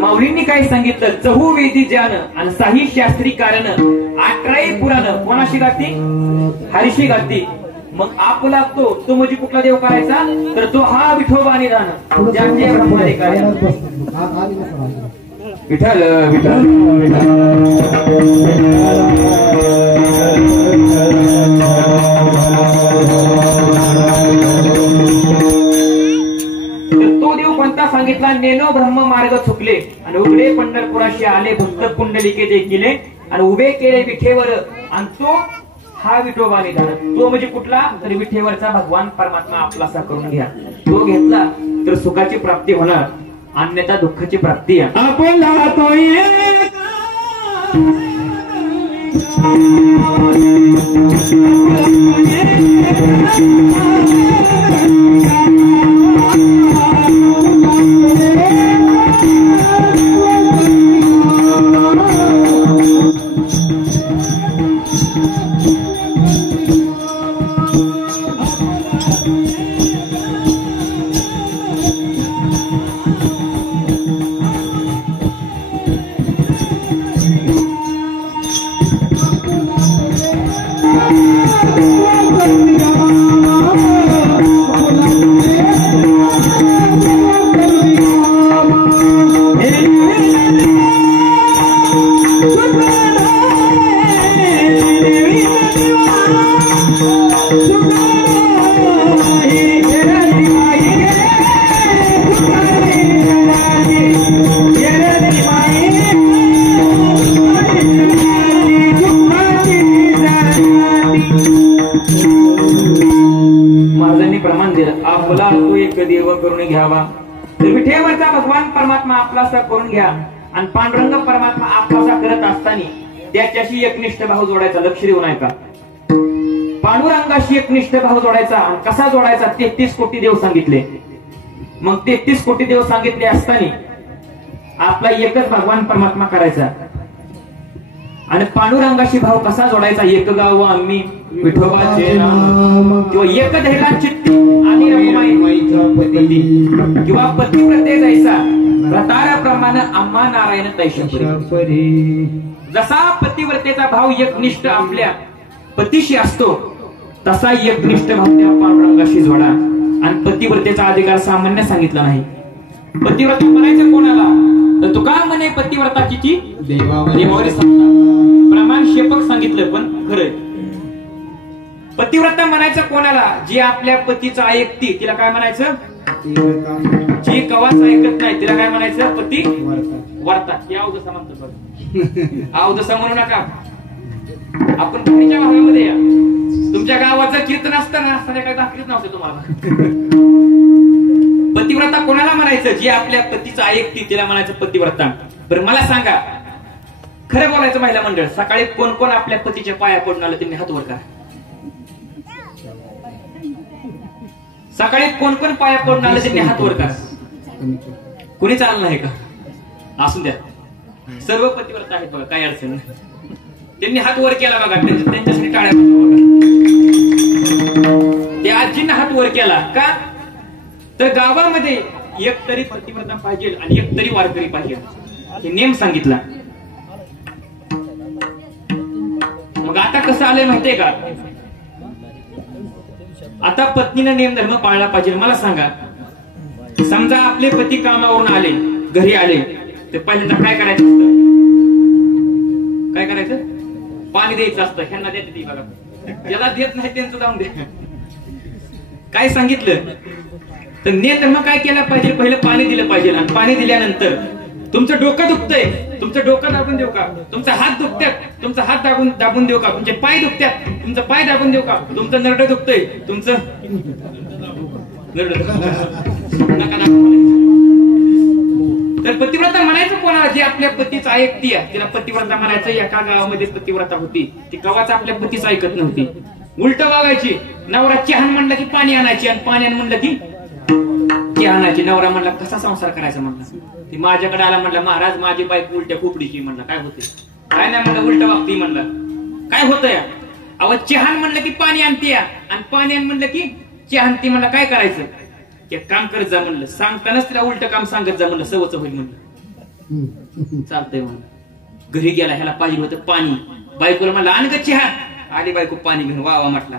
माऊलींनी काय सांगितलं, चहुवेदी ज्ञान आणि साही शास्त्री कारण 18 पुराण कोणाशी गाती, हरीशी गाती. मग आपला तो म्हणजे कुठला देव करायचा, तर तो हा विठोबा निधान ज्याचे ब्रह्माने कार्य. विठ्ठल तो देव कोणता सांगितला, नेनो ब्रह्म मार्ग चुकले आणि उघडे पंढरपुराशी आले भक्त कुंडलिके देखील आणि उभे केले विठेवर. आणि तो हा विठोबा निधान, तो म्हणजे कुठला, तर विठेवरचा भगवान परमात्मा आपलासा करून घ्या. तो घेतला तर सुखाची प्राप्ती होणार, अन्यथा दुःखाची प्राप्ती आहे. आपला तो महाराजांनी प्रमाण दिलं, आपला तो एक देव करून घ्यावा. तर विठेवरचा भगवान परमात्मा आपलासा करून घ्या. आणि पांडुरंग परमात्मा आपलासा करत असताना त्याच्याशी एकनिष्ठ भाव जोडायचा. लक्ष देऊ नका, पांडुरंगाशी एकनिष्ठ भाव जोडायचा. आणि कसा जोडायचा, 33 कोटी देव सांगितले. मग 33 कोटी देव सांगितले असताना आपला एकच भगवान परमात्मा करायचा. आणि पांडुरंगाशी भाव कसा जोडायचा, एक गाव आम्ही विठोबाचे नाम, किंवा एक धैला चित्ती आणि रमाईचा पती, किंवा पतिव्रते जैसा रताराप्रमाणे आम्हा नारायण तैशपरी. जसा पतिव्रतेचा भाव एकनिष्ठ आपल्या पतीशी असतो, तसा एकनिष्ठ भाव त्या पांडुरंगाशी जोडा. आणि पतिव्रतेचा अधिकार सामान्य सांगितला नाही. पतिव्रता म्हणायचं कोणाला, तर तुका म्हणे पतिव्रताची देवावरी सत्ता. प्रमाण शेपक सांगितलं, पण खरं पतिव्रता म्हणायचं कोणाला, जी आपल्या पतीचं ऐकती तिला काय म्हणायचं, जी कवाच ऐकत नाही तिला काय म्हणायचं, पती वर्ता. हे अवदसा म्हणतो, अवदसा म्हणू नका. आपण बाहेरच्या भागामध्ये या, तुमच्या गावाचं कीर्तन असताना काय दाखवत नव्हतं तुम्हाला. पतिव्रता कोणाला म्हणायचं, जी आपल्या पतीचं ऐकती तिला म्हणायचं पतिव्रता. बरं मला सांगा, खरं बोलायचं महिला मंडळ, सकाळी कोण कोण आपल्या पतीच्या पाया पडून आलं त्यांनी हात वर करा. सकाळी कोण कोण पाया पडून आलं त्यांनी हात वर करा. कोणी चाललं नाही का, असून द्या. सर्व पतिव्रता आहेत बघा, काय अडचण नाही. त्यांनी हात वर केला बघा, त्यांच्यासाठी टाळ्या बघा. त्या आजींना हात वर केला का, तर गावामध्ये एक तरी पतिव्रता पाहिजे आणि एक तरी वारकरी पाहिजे, हे नेम सांगितला. मग आता कसं आलंय माहितीये का, आता पत्नीने नेम धर्म पाळला पाहिजे. मला सांगा, समजा आपले पती कामावरून आले, घरी आले, तर पहिल्यांदा काय करायचं असतं? काय करायचं? पाणी द्यायचं असतं. ह्यांना देते ती बघा, ज्याला देत नाही त्यांचं जाऊन दे. काय सांगितलं तर नेम धर्म काय केला पाहिजे? पहिलं पाणी दिलं पाहिजे. आणि पाणी दिल्यानंतर तुमचं डोकं दुखतंय, तुमचं डोकं दाबून देऊ का? तुमचा हात दुखत्यात, तुमचा हात दाबून देऊ का? तुमचे पाय दुखत्यात, तुमचं पाय दाबून देऊ का? तुमचं नरड दुखतंय, तुमचं नरड नका तर पतिव्रता म्हणायचं कोणाला? जे आपल्या पतीचं ऐकती आहे तिला पतिव्रता म्हणायचं. एका गावामध्ये पतिव्रता होती, ती कवाच आपल्या पतीचं ऐकत नव्हती, उलट वागायची. नवरा चहा म्हणलं की पाणी आणायची, आणि पाणी म्हणलं की चहा आणायची. नवरा म्हणला कसा संसार करायचा म्हणला. ती माझ्याकडे आला, म्हणला महाराज माझी बाईक उलट्या खोपडीची. म्हणलं काय होते? काय नाही म्हणलं, उलट वागती. म्हणलं काय होतंय? अहो चहा म्हणलं की पाणी आणते, आणि पाणी म्हणलं की चहा आणते. म्हणलं काय करायचं? एक काम करत जा म्हणलं, सांगतानाच तिला उलट काम सांगत जा म्हणलं, सवच होईल म्हणलं. चालतंय म्हणलं. घरी गेला, ह्याला पाहिजे होतं पाणी. बायकोला म्हणलं आण ग चहा. आली बायको पाणी घेऊन, वा वा म्हटला.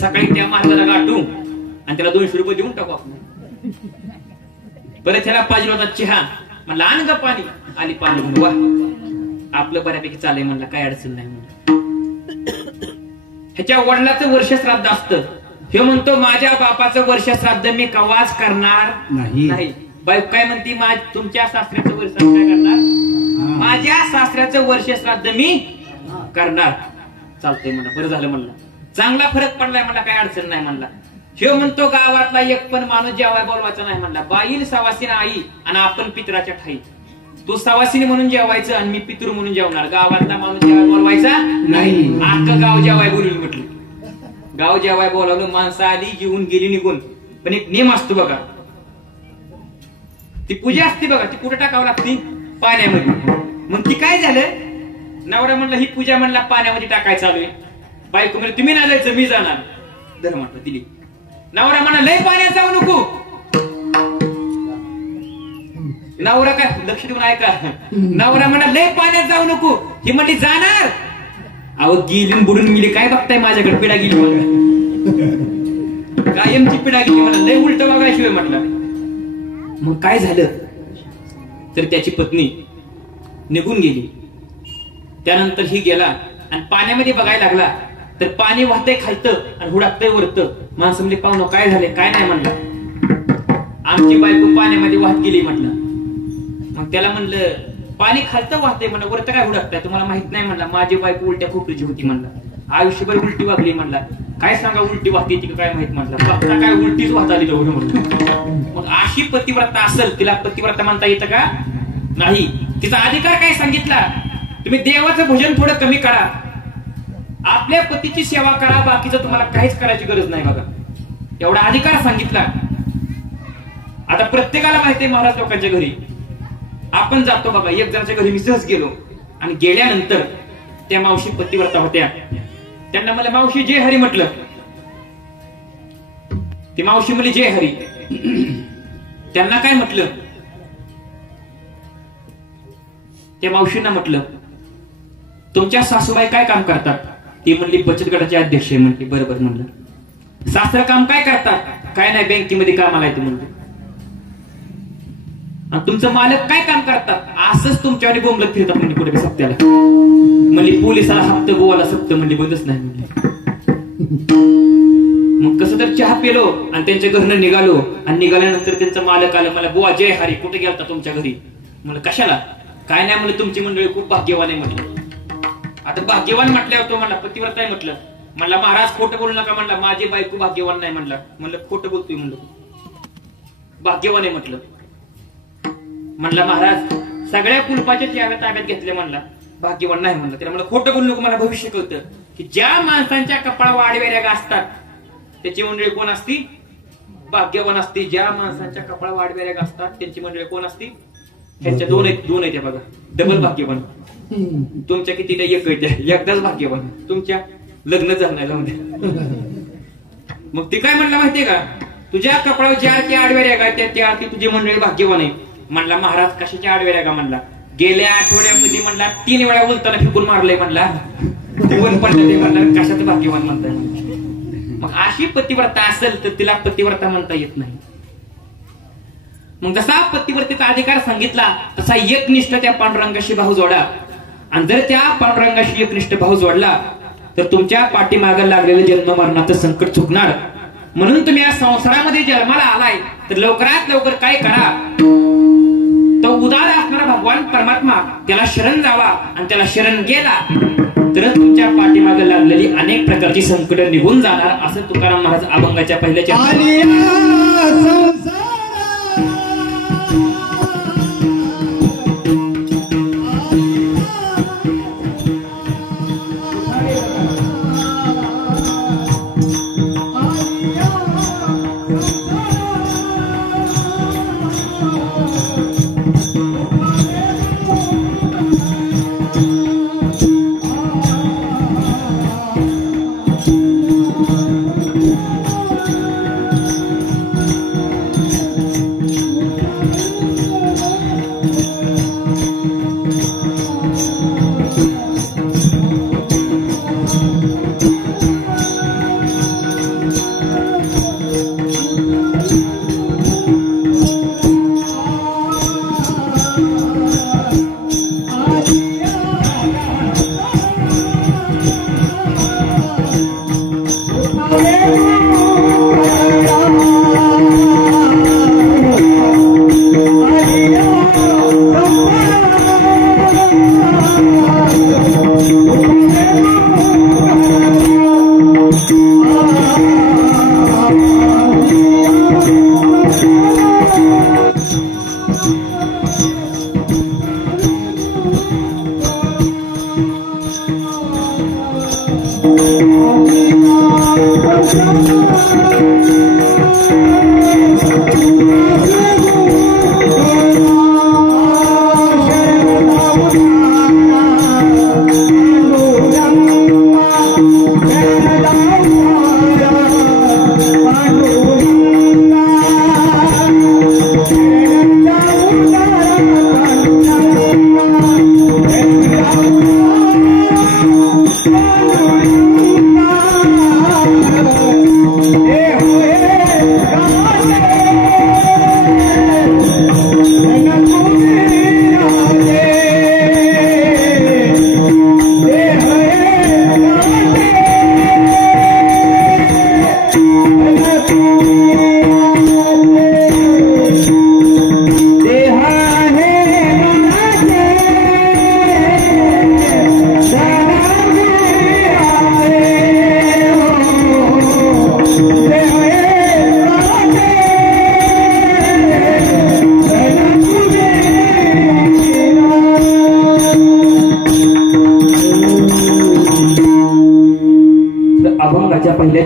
सकाळी त्या महाराजाला गाठू आणि त्याला 200 रुपये देऊन टाकू आपण. परत ह्याला पाहिजे होता चहा, म्हणलं आण ग पाणी. आली पाणी घेऊन, वा आपलं बऱ्यापैकी चालय म्हणलं, काय अडचण नाही म्हणलं. ह्याच्या वडिलाचं वर्ष श्राद्ध असतं. हे म्हणतो माझ्या बापाचं वर्ष श्राद्ध मी कवाच करणार नाही. बायको काय म्हणती? तुमच्या सासऱ्याचं वर्ष काय करणार? माझ्या सासऱ्याचं वर्ष श्राद्ध मी करणार. चालतंय म्हणलं, बरं झालं म्हणलं, चांगला फरक पडलाय म्हणला, काय अडचण नाही म्हणला. हे म्हणतो गावातला एक पण माणूस जेवाय बोलवायचा नाही म्हणला. बाईल सवासीन आई आणि आपण पितराच्या ठाई. तू सवासीनी म्हणून जेवायचं आणि मी पितृ म्हणून जेवणार. गावातला माणूस जेवाय बोलवायचा नाही. अख्खं गाव जेवाय बोलवलं म्हटलं. गाव जेवाय बोलावलं, माणसं आली, जेवून गेली निघून. पण एक नियम असतो बघा, ती पूजा असते बघा, ती कुठे टाकावं लागते? पाण्यामध्ये. मग ती काय झालं, नवरा म्हणला ही पूजा म्हणला पाण्यामध्ये टाकायचं चालू आहे. बायको म्हणजे तुम्ही नाही जायचं, मी जाणार. धर म्हटलं दिली. नवरा म्हणा लय पाण्यात जाऊ नको. नवरा काय लक्ष देऊन ऐका, नवरा म्हणा लय पाण्यात जाऊ नको. ही म्हणली जाणार. अहो गेली बुडून गेली, काय बघताय माझ्याकडे? पिढा गेली मला, कायमची पिढा गेली मला, लय उलट बघायशिवाय म्हटलं. मग काय झालं तर त्याची पत्नी निघून गेली. त्यानंतर ही गेला आणि पाण्यामध्ये बघायला लागला, तर पाणी वाहतंय खालतं आणि हुडाकतंय वरतं. माणसं म्हणजे पाहुणं काय झाले? काय नाही म्हणलं, आमची बायको पाण्यामध्ये वाहत गेली म्हटलं. मग त्याला म्हणलं पाणी खालतं वाहतंय म्हणलं, वरतं काय हुडाकताय? तुम्हाला माहित नाही म्हणला, माझी बायको उलट्या खोपडीची होती म्हणला, आयुष्यभर उलटी वागली म्हणला. काय सांगा उलटी वाहते ती काय माहित म्हटलं, बघता काय उलटीच वाहत आली दोघं म्हटलं. मग अशी पतिव्रता असेल, तिला पतिव्रता म्हणता येतं का? नाही. तिचा अधिकार काय सांगितला? तुम्ही देवाचं भजन थोडं कमी करा, आपल्या पतीची सेवा करा, बाकीचं तुम्हाला काहीच करायची गरज नाही बघा, एवढा अधिकार सांगितला. आता प्रत्येकाला माहितीये महाराज लोकांच्या घरी आपण जातो बघा. एक जणांच्या घरी मी सहज गेलो आणि गेल्यानंतर त्या मावशी पतिव्रता होत्या. त्यांना मला मावशी जय हरी म्हटलं. ती मावशी म्हणली जय हरी. त्यांना काय म्हटलं? त्या मावशींना म्हटलं तुमच्या सासूबाई काय काम करतात? ती म्हणली बचत गटाचे अध्यक्ष आहे म्हणली. बरोबर म्हणलं. सासरा काम काय करतात? काय नाही बँकेमध्ये कामाला येते म्हणले. आणि तुमचं मालक काय काम करतात? असंच तुमच्यावर बोंबलत फिरतात म्हणजे कुठे सप्त्याला. म्हणली पोलिसाला हप्ता गोवाला सप्त म्हणली बंदच नाही म्हणली. मग कसं तर चहा पेलो आणि त्यांच्या घरनं निघालो आणि निघाल्यानंतर त्यांचा मालक आलं. मला बुवा जय हरी, कुठे गेलता तुमच्या घरी? म्हणलं कशाला? काय नाही म्हणलं तुमची मंडळी खूप भाग्यवान आहे म्हटलं. आता भाग्यवान म्हटल्यावर तो म्हणला पतिव्रता आहे म्हटलं. म्हणला महाराज खोटं बोलू नका म्हणला, माझी बायको भाग्यवान नाही म्हणला. म्हणलं खोटं बोलतोय म्हणलं, भाग्यवान आहे म्हटलं. म्हणला महाराज सगळ्या कुलपाच्या चाव्या ताब्यात घेतल्या म्हणला, भाग्यवान नाही म्हणलं. त्याला म्हणलं खोटं बोलू नको, मला भविष्य कळतं की ज्या माणसांच्या कपाळावर आडव्या रेगा असतात त्याची मंडळी कोण असती? भाग्यवान असते. ज्या माणसांच्या कपाळावर आडव्या रेगा असतात त्यांची मंडळी कोण असती? ह्यांच्या दोन आहेत बघा, डबल भाग्यवान. तुमच्या किती एक एकदाच भाग्यवान, तुमच्या लग्न झालं नाही. मग ते काय म्हणलं माहितीये का? तुझ्या कपाळावर ज्या आरती आडव्या रेगा त्या आरती तुझी मंडळी भाग्यवान आहे. म्हणला महाराज कशाच्या आडव्या रेगा? म्हणला गेल्या आठवड्यामध्ये म्हणला 3 वेळा बोलताना फेकून मारलंय. म्हणला ते वन पडलं. ते म्हणला कशाचं भाग्यवान म्हणताय? मग अशी पतिव्रता असेल तर तिला पतिव्रता म्हणता येत नाही. मग जसा पतिव्रतेचा अधिकार सांगितला तसा एकनिष्ठ त्या पांडुरंगाशी भाऊ जोडा. आणि जर त्या पांडुरंगाशी एकनिष्ठ भाऊ जोडला तर तुमच्या पाठीमागे लागलेलं जन्म मरणाचं संकट चुकणार. म्हणून तुम्ही या संसारामध्ये जन्माला आलाय तर लवकरात लवकर काय करा, तो उदार असणारा भगवान परमात्मा त्याला शरण जावा. आणि त्याला शरण गेला तरच तुमच्या पाठीमागे लागलेली अनेक प्रकारची संकट निघून जाणार. असं तुकाराम महाराज अभंगाच्या पहिल्या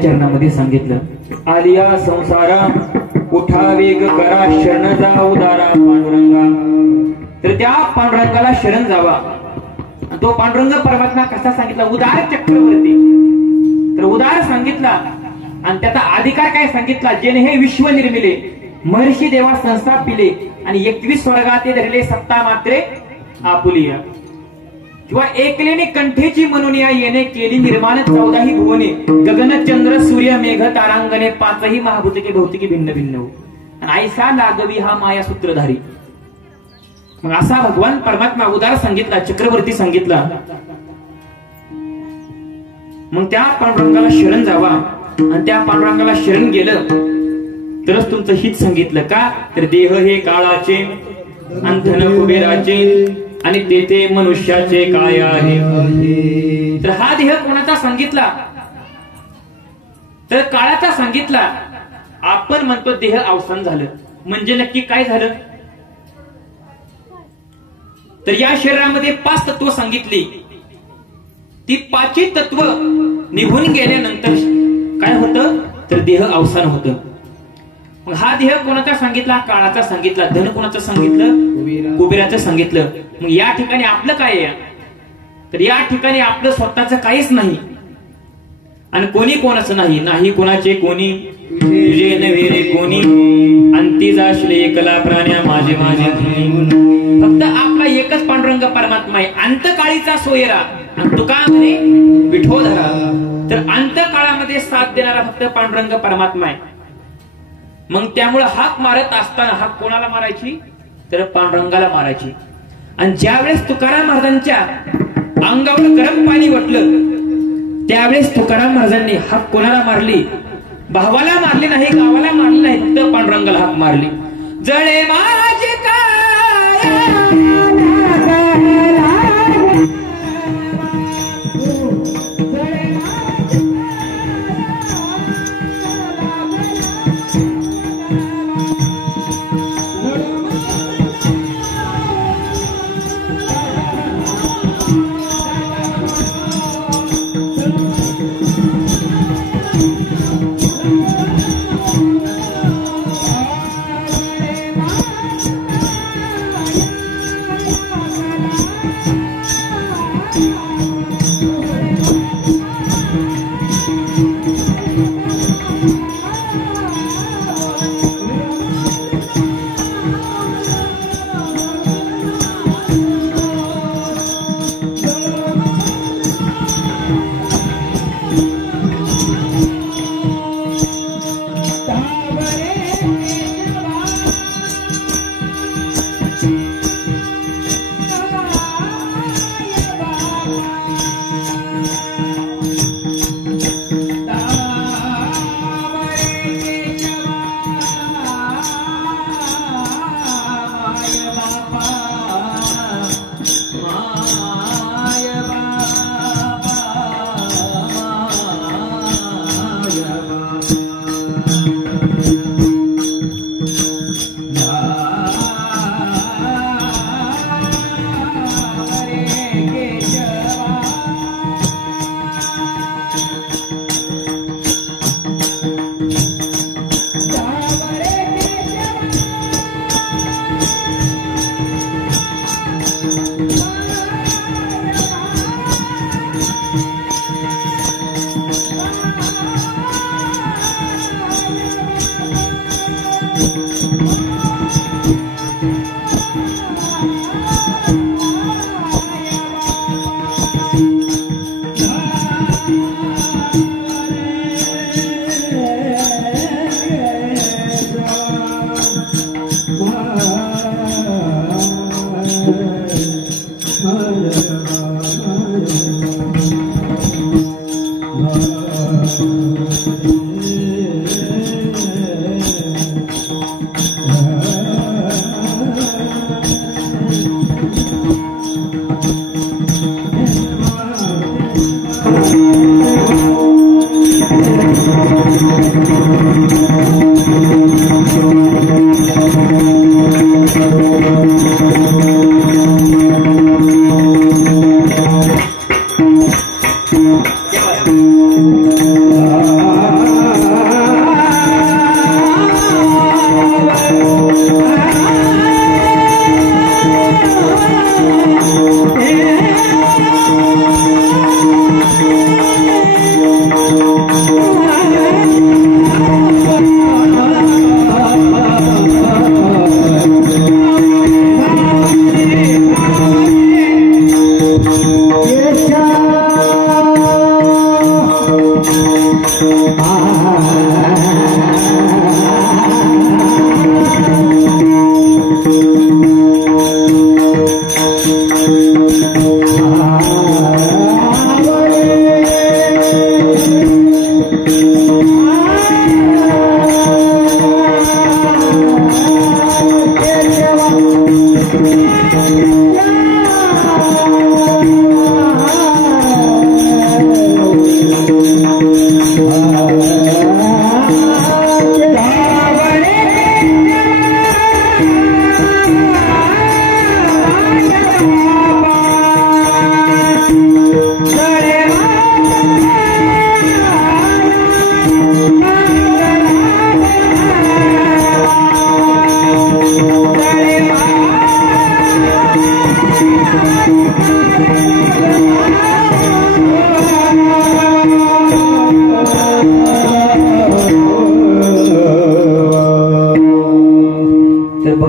चरणामध्ये सांगितलं, आलिया संसारा उठा वेग करा शरण जा उदारा पांडुरंगा. तर त्या पांडुरंगाला शरण जावा. तो पांडुरंग परमात्मा कसा सांगितला? उदार चक्रवर्ती. तर उदार सांगितला आणि त्याचा अधिकार काय सांगितला? जेणे हे विश्व निर्मिले, महर्षी देवा संस्थापिले आणि 21 स्वर्गाते धरले सत्ता मात्रे आपुलिया. किंवा एकलेने कंठेची म्हणून या येणे केली निर्माण 14 भुवने, गगन चंद्र सूर्य मेघ तारांगणे 5 महाभूतके भौतिकी भिन्न भिन्न. आणि ऐसा लागवी हा माया सूत्रधारी. मग असा भगवान परमात्मा उदार सांगितला, चक्रवर्ती सांगितला. मग त्या पांडुरंगाला शरण जावा. आणि त्या पांडुरंगाला शरण गेलं तरच तुमचं हित सांगितलं. का तर देह हे काळाचे आणि धन कुबेराचे आणि तेथे मनुष्याचे काय आहे. तर हा देह कोणाचा सांगितला? तर काळाचा सांगितला. आपण म्हणतो देह अवसान झालं, म्हणजे नक्की काय झालं? तर या शरीरामध्ये 5 तत्व सांगितली. ती 5 तत्व निघून गेल्यानंतर काय होतं? तर देह अवसान होतं. मग हा देह कोणाचा सांगितला? काळाचा सांगितला. धन कोणाचं सांगितलं? कुबेराचं सांगितलं. मग या ठिकाणी आपलं काय आहे? तर या ठिकाणी आपलं स्वतःचं काहीच नाही आणि कोणी कोणाचं नाही. नाही कोणाचे कोणी तुझे नव्हे रे कोणी अंती जाशले एकला प्राण्या माझे माझे फक्त आपला एकच पांडुरंग परमात्मा आहे अंतकाळीचा सोयरा आणि तुका म्हणे विठोधरा तर अंतकाळामध्ये साथ देणारा फक्त पांडुरंग परमात्मा आहे मग त्यामुळे हाक मारत असताना हाक कोणाला मारायची तर पांडुरंगाला मारायची आणि ज्यावेळेस तुकाराम महाराजांच्या अंगावर गरम पाणी वाटलं त्यावेळेस तुकाराम महाराजांनी हाक कोणाला मारली भावाला मारली नाही गावाला मारली नाही फक्त पांडुरंगाला हाक मारली जळे माझे काय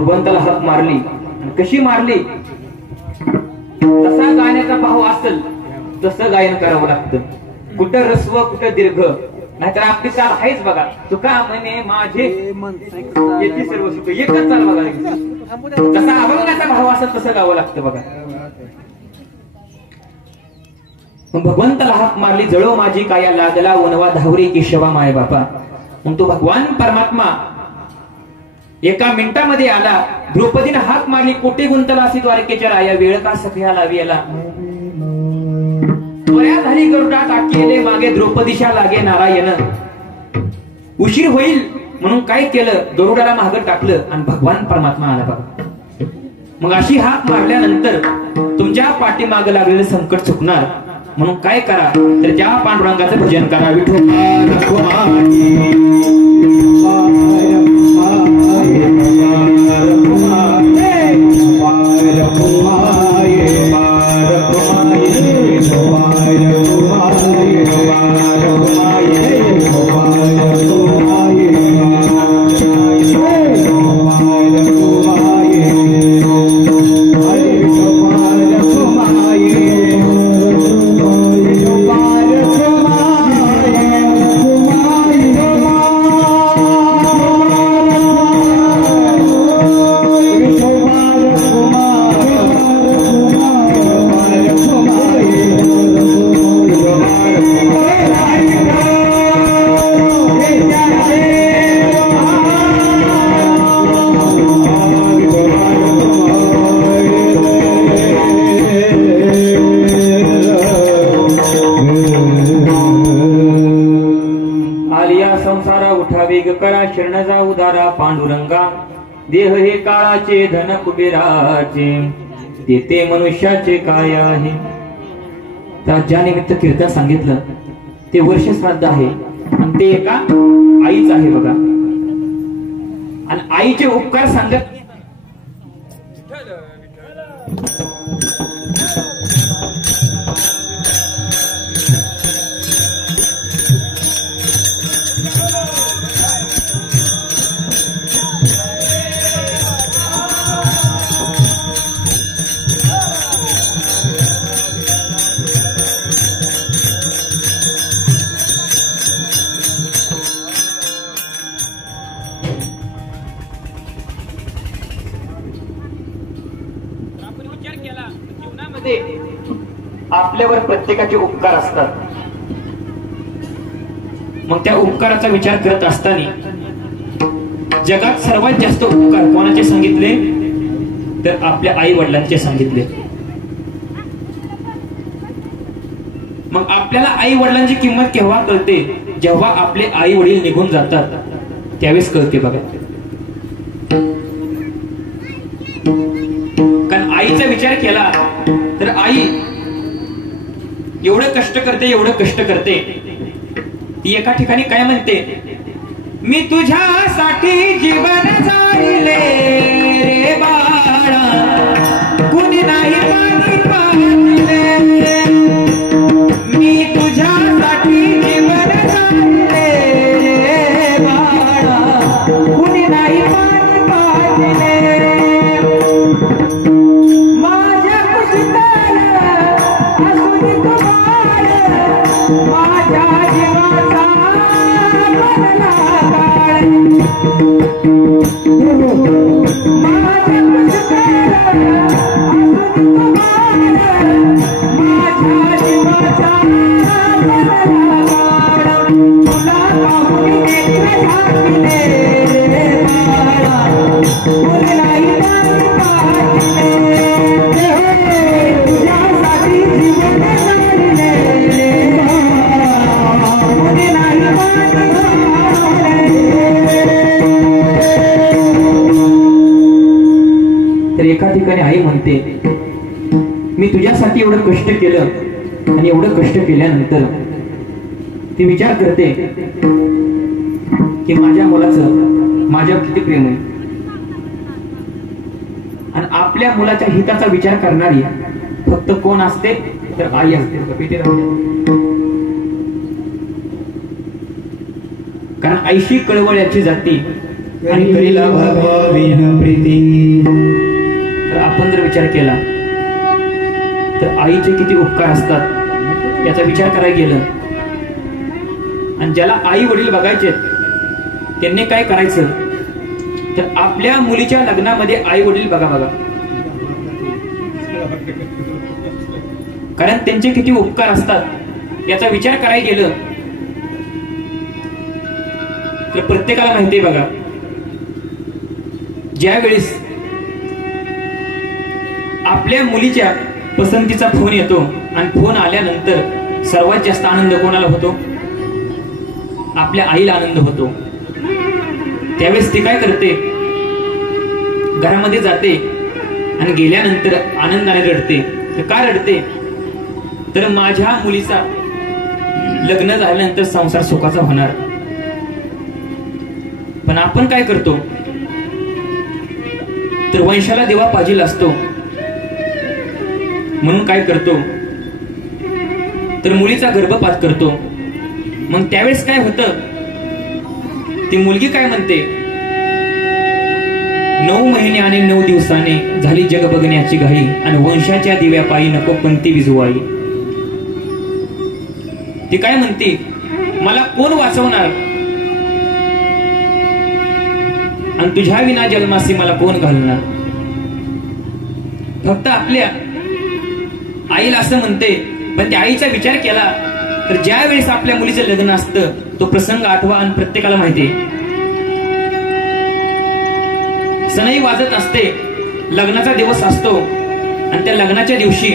भगवंताला हाक मारली. कशी मारली? तसा गाण्याचा भाव असेल तसं गायन करावं लागतं. कुठं रस्व कुठं दीर्घ, नाहीतर आपली चाल आहेच बघा. तुका म्हणे माझे येते सर्व सुख, एकच चाल बघा. जसा अभंगाचा भाव असेल तसं गावं लागतं बघा. भगवंताला हाक मारली, जळो माझी काया लागला वनवा धावरी केशवा माय बापा. मग तो भगवान परमात्मा एका मिनिटामध्ये आला. द्रौपदीने हाक मारली, कोटी गुंतला अशी द्वारकेच्या राया, वेळ का सख्या लावी याला. त्वया झाली गरुडात आकेले मागे, द्रौपदीशा लागे नारायण. उशीर होईल म्हणून काय केलं, गरुडाला मागे टाकलं आणि भगवान परमात्मा आला बघा. मग अशी हाक मारल्यानंतर तुमच्या पाठीमाग लागलेलं संकट चुकणार. म्हणून काय करा, तर त्या पांडुरंगाचं भजन करा. करा शरणजा उदारा पांडुरंगा. देह हे काळाचे धन कुबेराचे, देते मनुष्याचे काय आहे. तर ज्या निमित्त कीर्तन सांगितलं ते वर्ष श्राद्ध आहे आणि ते एका आईच आहे बघा. आणि आईचे उपकार सांगत आपल्यावर प्रत्येकाचे उपकार असतात. मग त्या उपकाराचा विचार करत असताना जगात सर्वात जास्त उपकार कोणाचे सांगितले, तर आपल्या आई वडिलांचे सांगितले. मग आपल्याला आई वडिलांची किंमत केव्हा कळते, जेव्हा आपले आई वडील निघून जातात त्यावेळेस कळते बघा. कारण आईचा विचार केला तर आई एवढं कष्ट करते, एवढं कष्ट करते. ती एका ठिकाणी काय म्हणते, मी तुझ्यासाठी जीवन जाईले रे बाळा, कुणी नाही पाणी पाजले. मी तुझ्यासाठी जीवन जाईले रे बाळा, कुणी नाही पाणी पाजले. एका ठिकाणी आई म्हणते, मी तुझ्यासाठी एवढं कष्ट केलं आणि एवढं कष्ट केल्यानंतर ती विचार करते की माझ्या मुलाचं माझ्यावर किती प्रेम आहे. आणि आपल्या मुलाच्या हिताचा विचार करणारी फक्त कोण असते, तर आई असते. कारण आईशी कळवळ याची जाती आणि करीला भावाविन प्रीती. तर आपण जर विचार केला तर आईचे किती उपकार असतात याचा विचार करायला गेलं, आणि ज्याला आई वडील बघायचे त्यांनी काय करायचं तर आपल्या मुलीच्या लग्नामध्ये आई वडील बघा, कारण त्यांचे किती उपकार असतात याचा विचार करायला गेलं तर प्रत्येकाला माहिती आहे बघा, ज्या वेळेस आपल्या मुलीच्या पसंतीचा फोन येतो आणि फोन आल्यानंतर सर्वात जास्त आनंद कोणाला होतो? आपल्या आईला आनंद होतो. त्यावेळेस ती काय करते? घरामध्ये जाते आणि गेल्यानंतर आनंदाने रडते. का रडते? तर माझ्या मुलीचा लग्न झाल्यानंतर संसार सुखाचा होणार. पण आपण काय करतो तर वंशाला देवा पाजील असतो म्हणून काय करतो तर मुलीचा गर्भपात करतो. मग त्यावेळेस काय होतं? ती मुलगी काय म्हणते? 9 महिने आणि 9 दिवसाने झाली जग बघण्याची घाई, आणि वंशाच्या दिव्या पायी नको पंथी विजवाई. ती काय म्हणते? मला कोण वाचवणार, आणि तुझ्या विना जन्मासी मला कोण घालणार. फक्त आपल्या आईला असं म्हणते, पण त्या आईचा विचार केला तर ज्या वेळेस आपल्या मुलीचं लग्न असतं तो प्रसंग आठवा, आणि प्रत्येकाला माहिती सनई वाजत असते, लग्नाचा दिवस असतो, आणि त्या लग्नाच्या दिवशी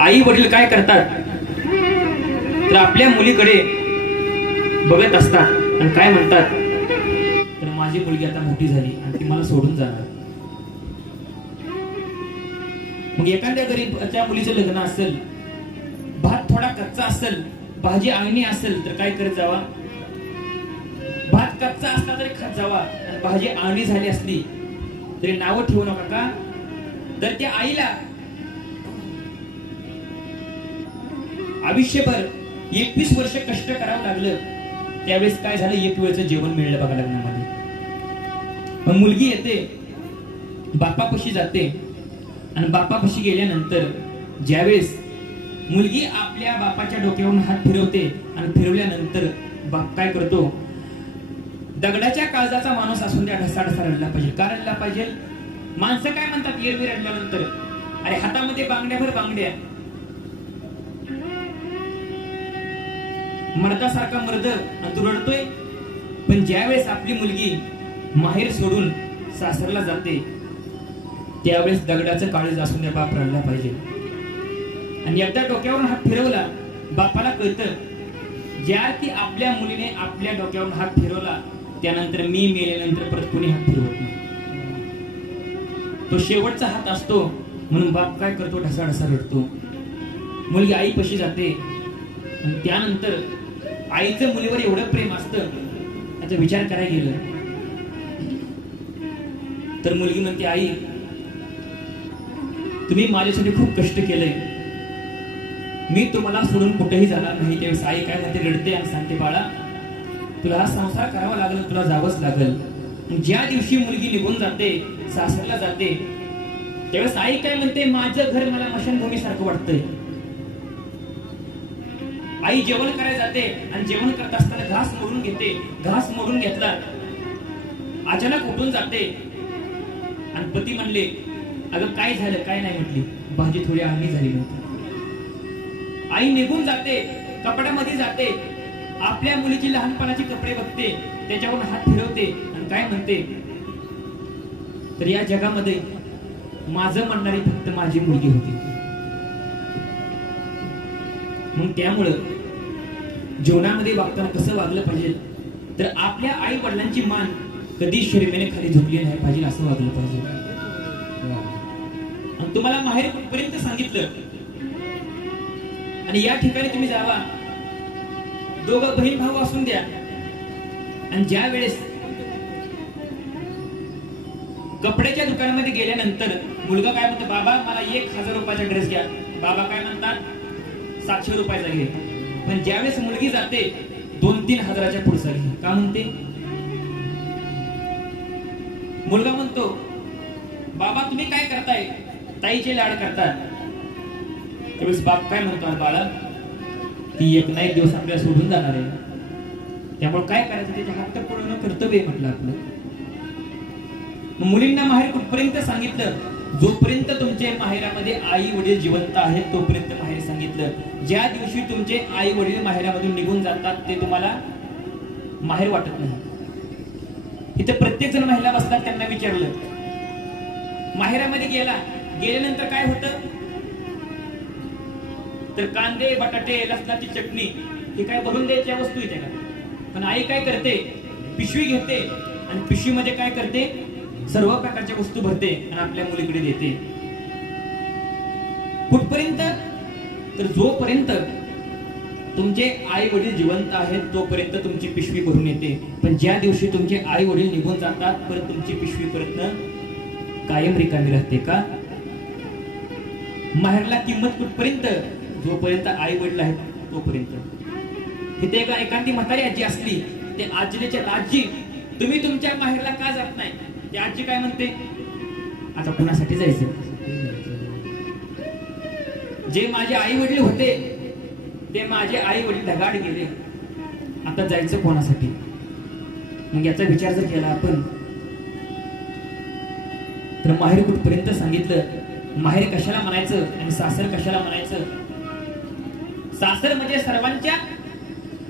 आई वडील काय करतात तर आपल्या मुलीकडे बघत असतात आणि काय म्हणतात तर माझी मुलगी आता मोठी झाली आणि ती मला सोडून जाणार. मग एखाद्या गरीबाच्या मुलीचं लग्न असेल, भात थोडा कच्चा असेल, भाजी अंगणी असेल तर काय करत जावा? भात कच्चा असला तरी खात जावा, आणि भाजी अंगणी झाली असली तरी नावं ठेवू नका. का? तर त्या आईला आयुष्यभर 21 वर्ष कष्ट करावं लागलं. त्यावेळेस काय झालं? 1 वेळचं जेवण मिळलं बघा लग्नामध्ये. मग मुलगी येते, बापापाशी जाते, आणि बापापाशी गेल्यानंतर ज्यावेळेस मुलगी आपल्या बापाच्या डोक्यावरून हात फिरवते, आणि फिरवल्यानंतर बाप काय करतो? दगडाच्या काळजाचा माणूस असून त्या ढसाढसा रडला पाहिजे. का रडला पाहिजे? माणसं काय म्हणतात एरवी रडल्यानंतर? अरे हातामध्ये बांगड्याभर बांगड्या, मर्दासारखा मर्द आणि तू रडतोय. पण ज्यावेळेस आपली मुलगी माहेर सोडून सासरला जाते त्यावेळेस दगडाचं काळीज असून त्या बाप रडला पाहिजे. आणि एकदा डोक्यावरून हात फिरवला, बापाला कळतं ज्या ती आपल्या मुलीने आपल्या डोक्यावरून हात फिरवला त्यानंतर मी मेल्यानंतर परत कोणी हात फिरवत नाही. तो शेवटचा हात असतो म्हणून बाप काय करतो? ढसाढसा रडतो. मुलगी आई पशी जाते, आणि त्यानंतर आईचं मुलीवर एवढं प्रेम असतं याचा विचार करायला गेलं तर मुलगी म्हणते, आई तुम्ही माझ्यासाठी खूप कष्ट केलंय, मी तुम्हाला सोडून कुठेही जाणार नाही. त्यावेळेस आई काय म्हणते? रडते आणि सांगते, बाळा तुला हा संसार करावा लागेल, तुला जावंच लागेल. ज्या दिवशी मुलगी निघून जाते, सासरला जाते, त्यावेळेस आई काय म्हणते? माझं घर मला मशानभूमी सारखं वाटतंय. आई जेवण करायला जाते, आणि जेवण करत असताना घास मोडून घेते. घास मोडून घेतला, अचानक उठून जाते, आणि पती म्हणले, अगं काय झालं? काय नाही म्हटली, भाजी थोडी आंगणी झाली नव्हती. आई निघून जाते, कपड्यामध्ये जाते, आपल्या मुलीची लहानपणाची कपडे बघते, त्याच्यावरून हात फिरवते, आणि काय म्हणते तर या जगामध्ये माझं म्हणणारी फक्त माझी मुलगी होती. मग त्यामुळं जीवनामध्ये वागताना कसं वागलं पाहिजे तर आपल्या आई वडिलांची मान कधी शर्मेने खाली झुकली नाही पाहिजे, असं वागलं पाहिजे. आणि तुम्हाला माहेर कुठपर्यंत सांगितलं, आणि या ठिकाणी तुम्ही जावा, दोघं बहीण भाऊ असून द्या, आणि ज्या वेळेस कपड्याच्या दुकानामध्ये गेल्यानंतर मुलगा काय म्हणतो? बाबा मला 1000 रुपयाचा ड्रेस घ्या. बाबा काय म्हणतात? 700 रुपयाचा घे. पण ज्यावेळेस मुलगी जाते 2-3 हजाराच्या पुढचा घे. का म्हणते? मुलगा म्हणतो, बाबा तुम्ही काय करताय? ताईचे लाड करतात. त्यावेळेस बाप काय म्हणतो, बाळा ती एक ना एक दिवस आपल्याला सोडून जाणार आहे, त्यामुळे काय करायचं, त्याचे हट्ट पूर्ण कर्तव्य आहे म्हटलं आपलं. मुलींना माहेर कुठपर्यंत सांगितलं? जोपर्यंत तुमचे माहेरामध्ये आई वडील जिवंत आहेत तोपर्यंत माहेर सांगितलं. ज्या दिवशी तुमचे आई वडील माहेरामधून निघून जातात ते तुम्हाला माहेर वाटत नाही. इथे प्रत्येक जण महिला बसतात, त्यांना विचारलं माहेरामध्ये गेल्यानंतर काय होतं? तर कांदे बटाटे लसणाची चटणी हे काय भरून द्यायच्या वस्तू येते का? पण आई काय करते? पिशवी घेते आणि पिशवीमध्ये काय करते? सर्व प्रकारच्या वस्तू भरते आणि आपल्या मुलीकडे देते. कुठपर्यंत? तर जोपर्यंत तुमचे आई वडील जिवंत आहेत तोपर्यंत तुमची पिशवी भरून येते. पण ज्या दिवशी तुमचे आई वडील निघून जातात परत तुमची पिशवी परत कायम रिकामी राहते का? माहेरला किंमत कुठपर्यंत? जोपर्यंत आई वडील आहेत तोपर्यंत. इथे एखादी म्हातारी आजी असली, ते आजीच्या आजी तुम्ही तुमच्या माहेरला का जात नाही? ती आजी काय म्हणते? आता कुणासाठी जायचं? जे माझे आई वडील होते ते माझे आई वडील ढगाड गेले, आता जायचं कोणासाठी? मग याचा विचार जर केला आपण तर माहेर कुठपर्यंत सांगितलं. माहेर कशाला म्हणायचं आणि सासर कशाला म्हणायचं? सासर म्हणजे सर्वांच्या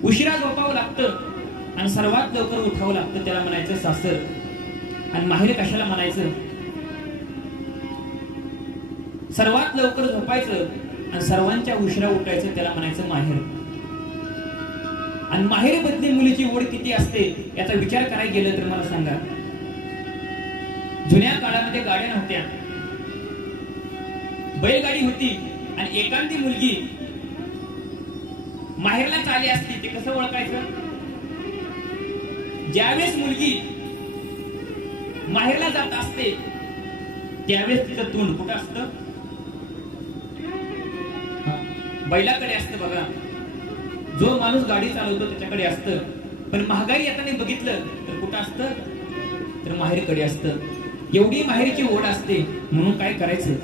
उशिरा झोपावं लागतं आणि सर्वात लवकर उठावं लागतं, त्याला म्हणायचं सासर. आणि माहेर कशाला म्हणायचं? सर्वात लवकर झोपायचं आणि सर्वांच्या उशिरा उठायचं, त्याला म्हणायचं माहेर. आणि माहेर बदली मुलीची ओढ किती असते याचा विचार करायला गेलं तर मला सांगा, जुन्या काळामध्ये गाड्या नव्हत्या, बैलगाडी होती आणि एखादी मुलगी माहेरला चाली असती, ते कसं ओळखायचं? ज्यावेळेस मुलगी माहेरला जात असते त्यावेळेस तिचं तोंड कुठं असतं? बैलाकडे असतं बघा. जो माणूस गाडी चालवतो त्याच्याकडे असतं. पण महागाई येताना बघितलं तर कुठं असतं? तर माहेरकडे असतं. एवढी माहेरची ओढ असते. म्हणून काय करायचं?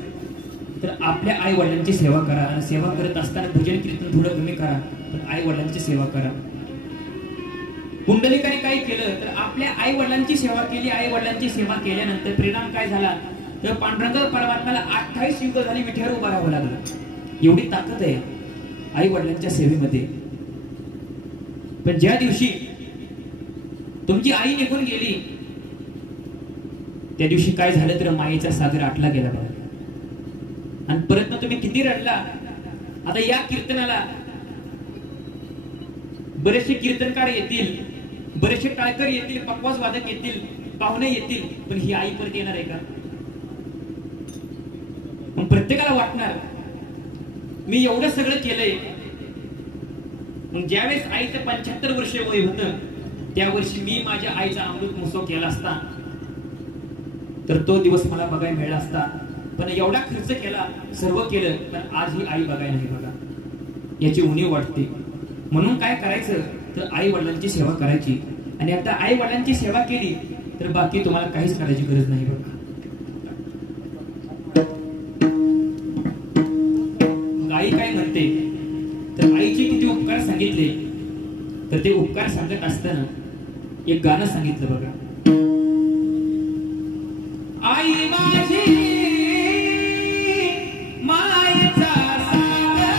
तर आपल्या आई वडिलांची सेवा करा. आणि सेवा करत असताना भजन कीर्तन थोडं कमी करा, पण आई वडिलांची सेवा करा. पुंडलिकाने काय केलं तर आपल्या आई वडिलांची सेवा केली. आई वडिलांची सेवा केल्यानंतर परिणाम काय झाला? तर पांडुरंग परमात्म्याला 28 युग झाली विठ्यावर उभा राहावं लागलं. एवढी ताकद आहे आई वडिलांच्या सेवेमध्ये. पण ज्या दिवशी तुमची आई निघून गेली त्या दिवशी काय झालं तर मायेचा सागर आटला गेला बघा. आणि परत तुम्ही किती रडला. आता या कीर्तनाला बरेचसे कीर्तनकार येतील, बरेचसे टाळकर येतील, पकवास वादक येतील, पाहुणे येतील, पण ही आई परत येणार आहे का? मग प्रत्येकाला वाटणार मी एवढं सगळं केलंय. मग ज्यावेळेस आईचं 75 वर्ष वय होतं त्या वर्षी मी माझ्या आईचा अमृत महोत्सव केला असता तर तो दिवस मला बघायला मिळाला असता. पण एवढा खर्च केला, सर्व केलं, पण आज ही आई बघायला नाही बघा. याची उणीव वाटते. म्हणून काय करायचं तर आई वडिलांची सेवा करायची. आणि आता आई वडिलांची सेवा केली तर बाकी तुम्हाला काहीच करायची गरज नाही बघा. आई काय म्हणते तर आईचे किती उपकार सांगितले. तर ते उपकार सांगत असताना एक गाणं सांगितलं बघा. आई माझी मायेचा सागर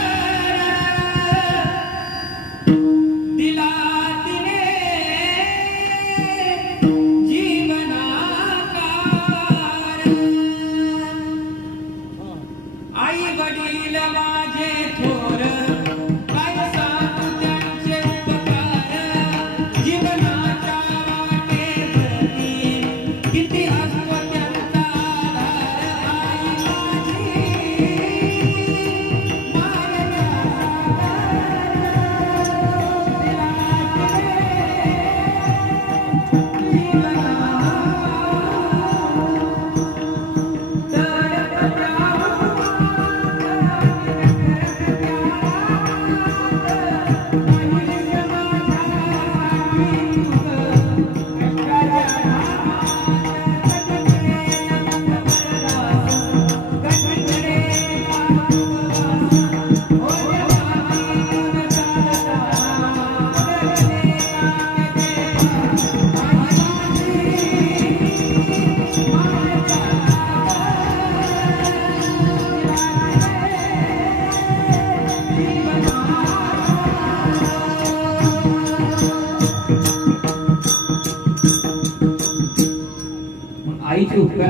दिला तिने जीवनाकार. आई वडील माझे थोर काय सांगू त्यांचे उपकार. जीवनाच्या वाटेवरती किती असतो त्यांचा आधार.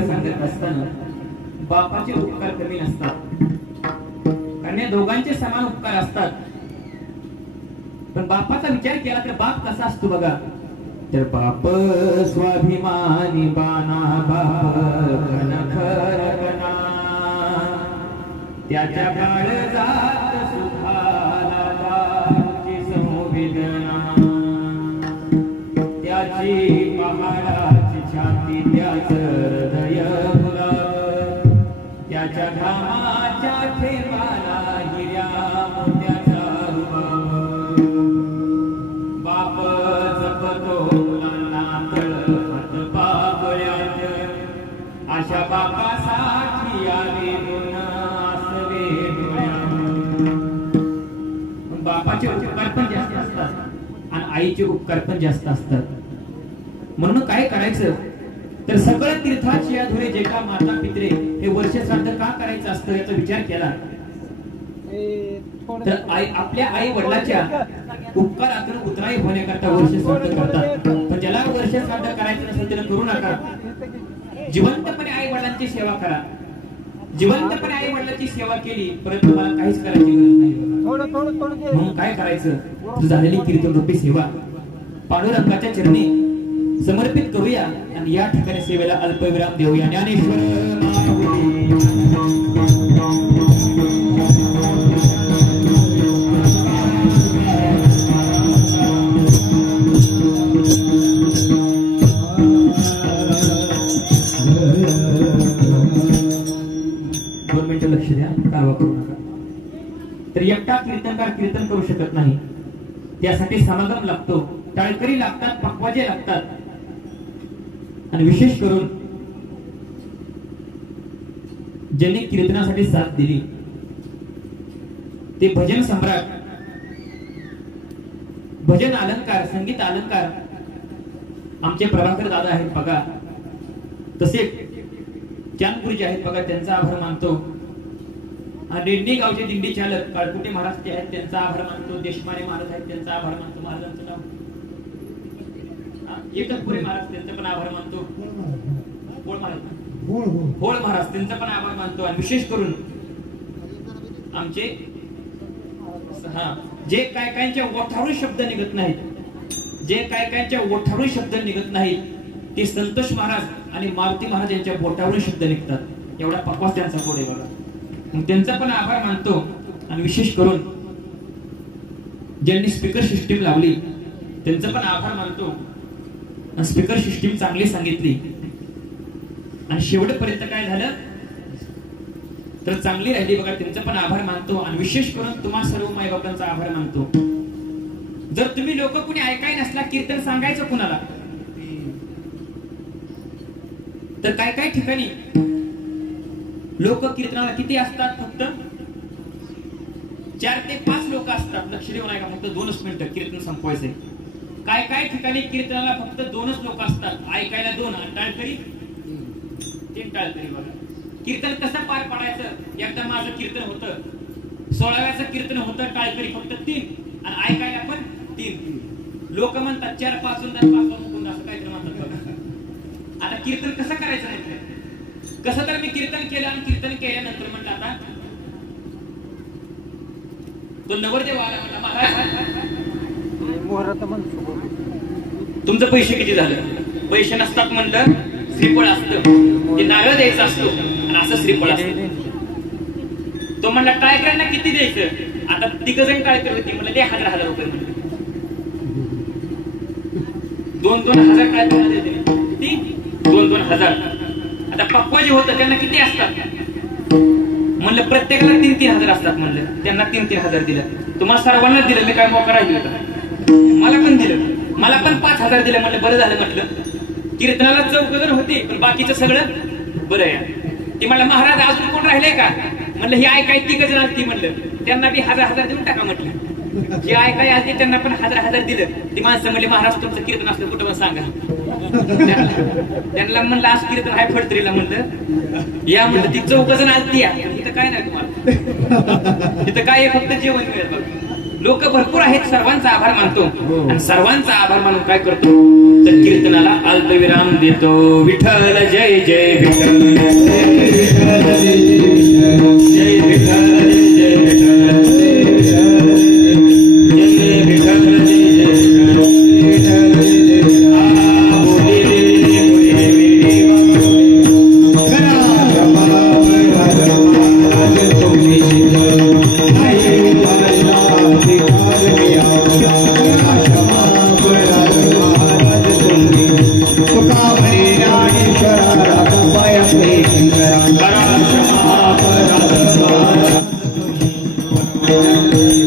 सांगत असताना बापाचे उपकार कमी नसतात, कारण या दोघांचे समान उपकार असतात. पण बापाचा विचार केला तर बाप कसा असतो बघा. तर बाप स्वाभिमानी बाना बाप घनखरगणा, त्याच्या काळजात सुखाला दारूची संवेदना, त्याची पहाडाची छाती त्याच हृदय गुलाब, त्याच्या घामाच्या ठेवाला हिऱ्या मोत्याचा रुबाब. बाप जपतो मुलांना तळमत पागळ्यात, अशा बापासाठी यावे गुण असवे डोळ्यात. बापाचे उपकार पण जास्त असतात आणि आईचे उपकार पण जास्त असतात. म्हणून काय करायचं तर सगळं तीर्थाची अधुरे जे का माता पित्रे हे वर्ष श्राद्ध का करायचं असतं याचा विचार केला तर आपल्या आई वडिलांच्या उपकारातून उतराई होण्याकरता वर्ष श्राद्ध करतात. पण ज्याला वर्ष श्राद्ध करायचं नसेल त्याला करू नका. जिवंतपणे आई वडिलांची सेवा करा. जिवंतपणे आई वडिलांची सेवा केली परत तुम्हाला काहीच करायची गरज नाही. म्हणून काय करायचं झालेली कीर्तन रूपी सेवा पांडुरंगाच्या चरणी समर्पित करूया आणि या ठिकाणी सेवेला अल्पविराम देऊया. ज्ञानेश्वर लक्ष द्या, कारवा करू नका. तर एकटा कीर्तनकार कीर्तन करू शकत नाही. त्यासाठी समागम लागतो, टाळकरी लागतात, पक्वाजे लागतात. आणि विशेष करून ज्यांनी कीर्तनासाठी साथ दिली ते भजन सम्राट, भजन अलंकार, संगीत अलंकार आमचे प्रभाकर दादा आहेत बघा. तसे चांदपुरीचे आहेत बघा, त्यांचा आभार मानतो. आणि रेड्डी गावचे दिंडी चालक काळकुटे महाराज जे आहेत त्यांचा आभार मानतो. देशमाने महाराज आहेत त्यांचा आभार मानतो. महाराजांचं नाव एकतपुरे महाराज त्यांचा पण आभार मानतो. होळ महाराज त्यांचा पण आभार मानतो. आणि विशेष करून आमचे जे काय कायच्या ओठारू शब्द निघत नाहीत, जे काय कायच्या ओठारू शब्द निघत नाहीत ते संतोष महाराज आणि मारुती महाराज यांच्या बोटावरून शब्द निघतात. एवढा पक्वास त्यांचा कोड आहे बघा. मग त्यांचा पण आभार मानतो. आणि विशेष करून ज्यांनी स्पीकर सिस्टीम लावली त्यांचा पण आभार मानतो. स्पीकर सिस्टीम चांगली सांगितली आणि शेवटपर्यंत काय झालं तर चांगली राहिली बघा. त्यांचा पण आभार मानतो. आणि विशेष करून तुम्हा सर्व माई बापांचा आभार मानतो. जर तुम्ही लोक कुणी ऐकाय नसला कीर्तन सांगायचं कुणाला तर काय काय ठिकाणी लोक कीर्तनाला किती असतात फक्त 4 ते 5 लोक असतात. लक्ष देऊ नका, फक्त 2 मिनिटं कीर्तन संपवायचंय. काय काय ठिकाणी कीर्तनाला फक्त 2च लोक असतात, ऐकायला 2 आणि टाळकरी 3 टाळकरी बघा. कीर्तन कसं पार पाडायचं. एकदा माझं कीर्तन होतं, 16व्याचं कीर्तन होतं, टाळकरी फक्त 3 आणि ऐकायला पण 3. लोक म्हणतात 4 5 मुकुंद असं काहीतरी म्हणतात बघा. आता कीर्तन कसं करायचं नाही कसं. तर मी कीर्तन केलं आणि कीर्तन केल्यानंतर म्हटलं आता तो नवरदेव आला म्हटलं महाराज तुमचं पैसे किती झालं. पैसे नसतात म्हणलं, श्रीफळ असतं, ते नारळ द्यायचं असतो आणि असं श्रीफळ असतं. तो म्हणला टाळकऱ्यांना किती द्यायचं. आता 3 जण टाळकर होती म्हणलं ते 1000 रुपये म्हणलं. 2-2 हजार टाळकर देते किती 2-2 हजार. आता पक्वाजी होतं त्यांना किती असतात म्हणलं प्रत्येकाला 3-3 हजार असतात म्हणलं. त्यांना 3-3 हजार दिलं. तुम्हाला सर्वांना दिलं, मी काय मोका राहिलो होता. मला पण दिलं, मला पण 5,000 दिलं. म्हणलं बरं झालं म्हटलं. कीर्तनाला 4 जण होती पण बाकीचं सगळं बरं आहे. ती म्हणलं महाराज अजून कोण राहिले का म्हणलं. ही ऐकाय 3 जण आलती म्हणलं, त्यांना बी 1000 देऊन टाका म्हटलं. जे ऐकाय आलते त्यांना पण 1000 दिलं. ती माणसं म्हणले महाराज तुमचं कीर्तन असलं कुठं पण सांगा. त्यांना म्हणलं आज कीर्तन आहे फडतरीला म्हणलं या म्हणलं. ती 4 जण आलती या. इथं काय नाही तुम्हाला, इथं काय फक्त जेवण मिळेल बघ. लोक भरपूर आहेत, सर्वांचा आभार मानतो आणि सर्वांचा आभार मानून काय करतो तर कीर्तनाला अल्पविराम देतो. विठ्ठल जय जय विठ्ठल, जय विठ्ठल जय जय विठ्ठल, जय विठ्ठल जय विठ्ठल, जय Thank you.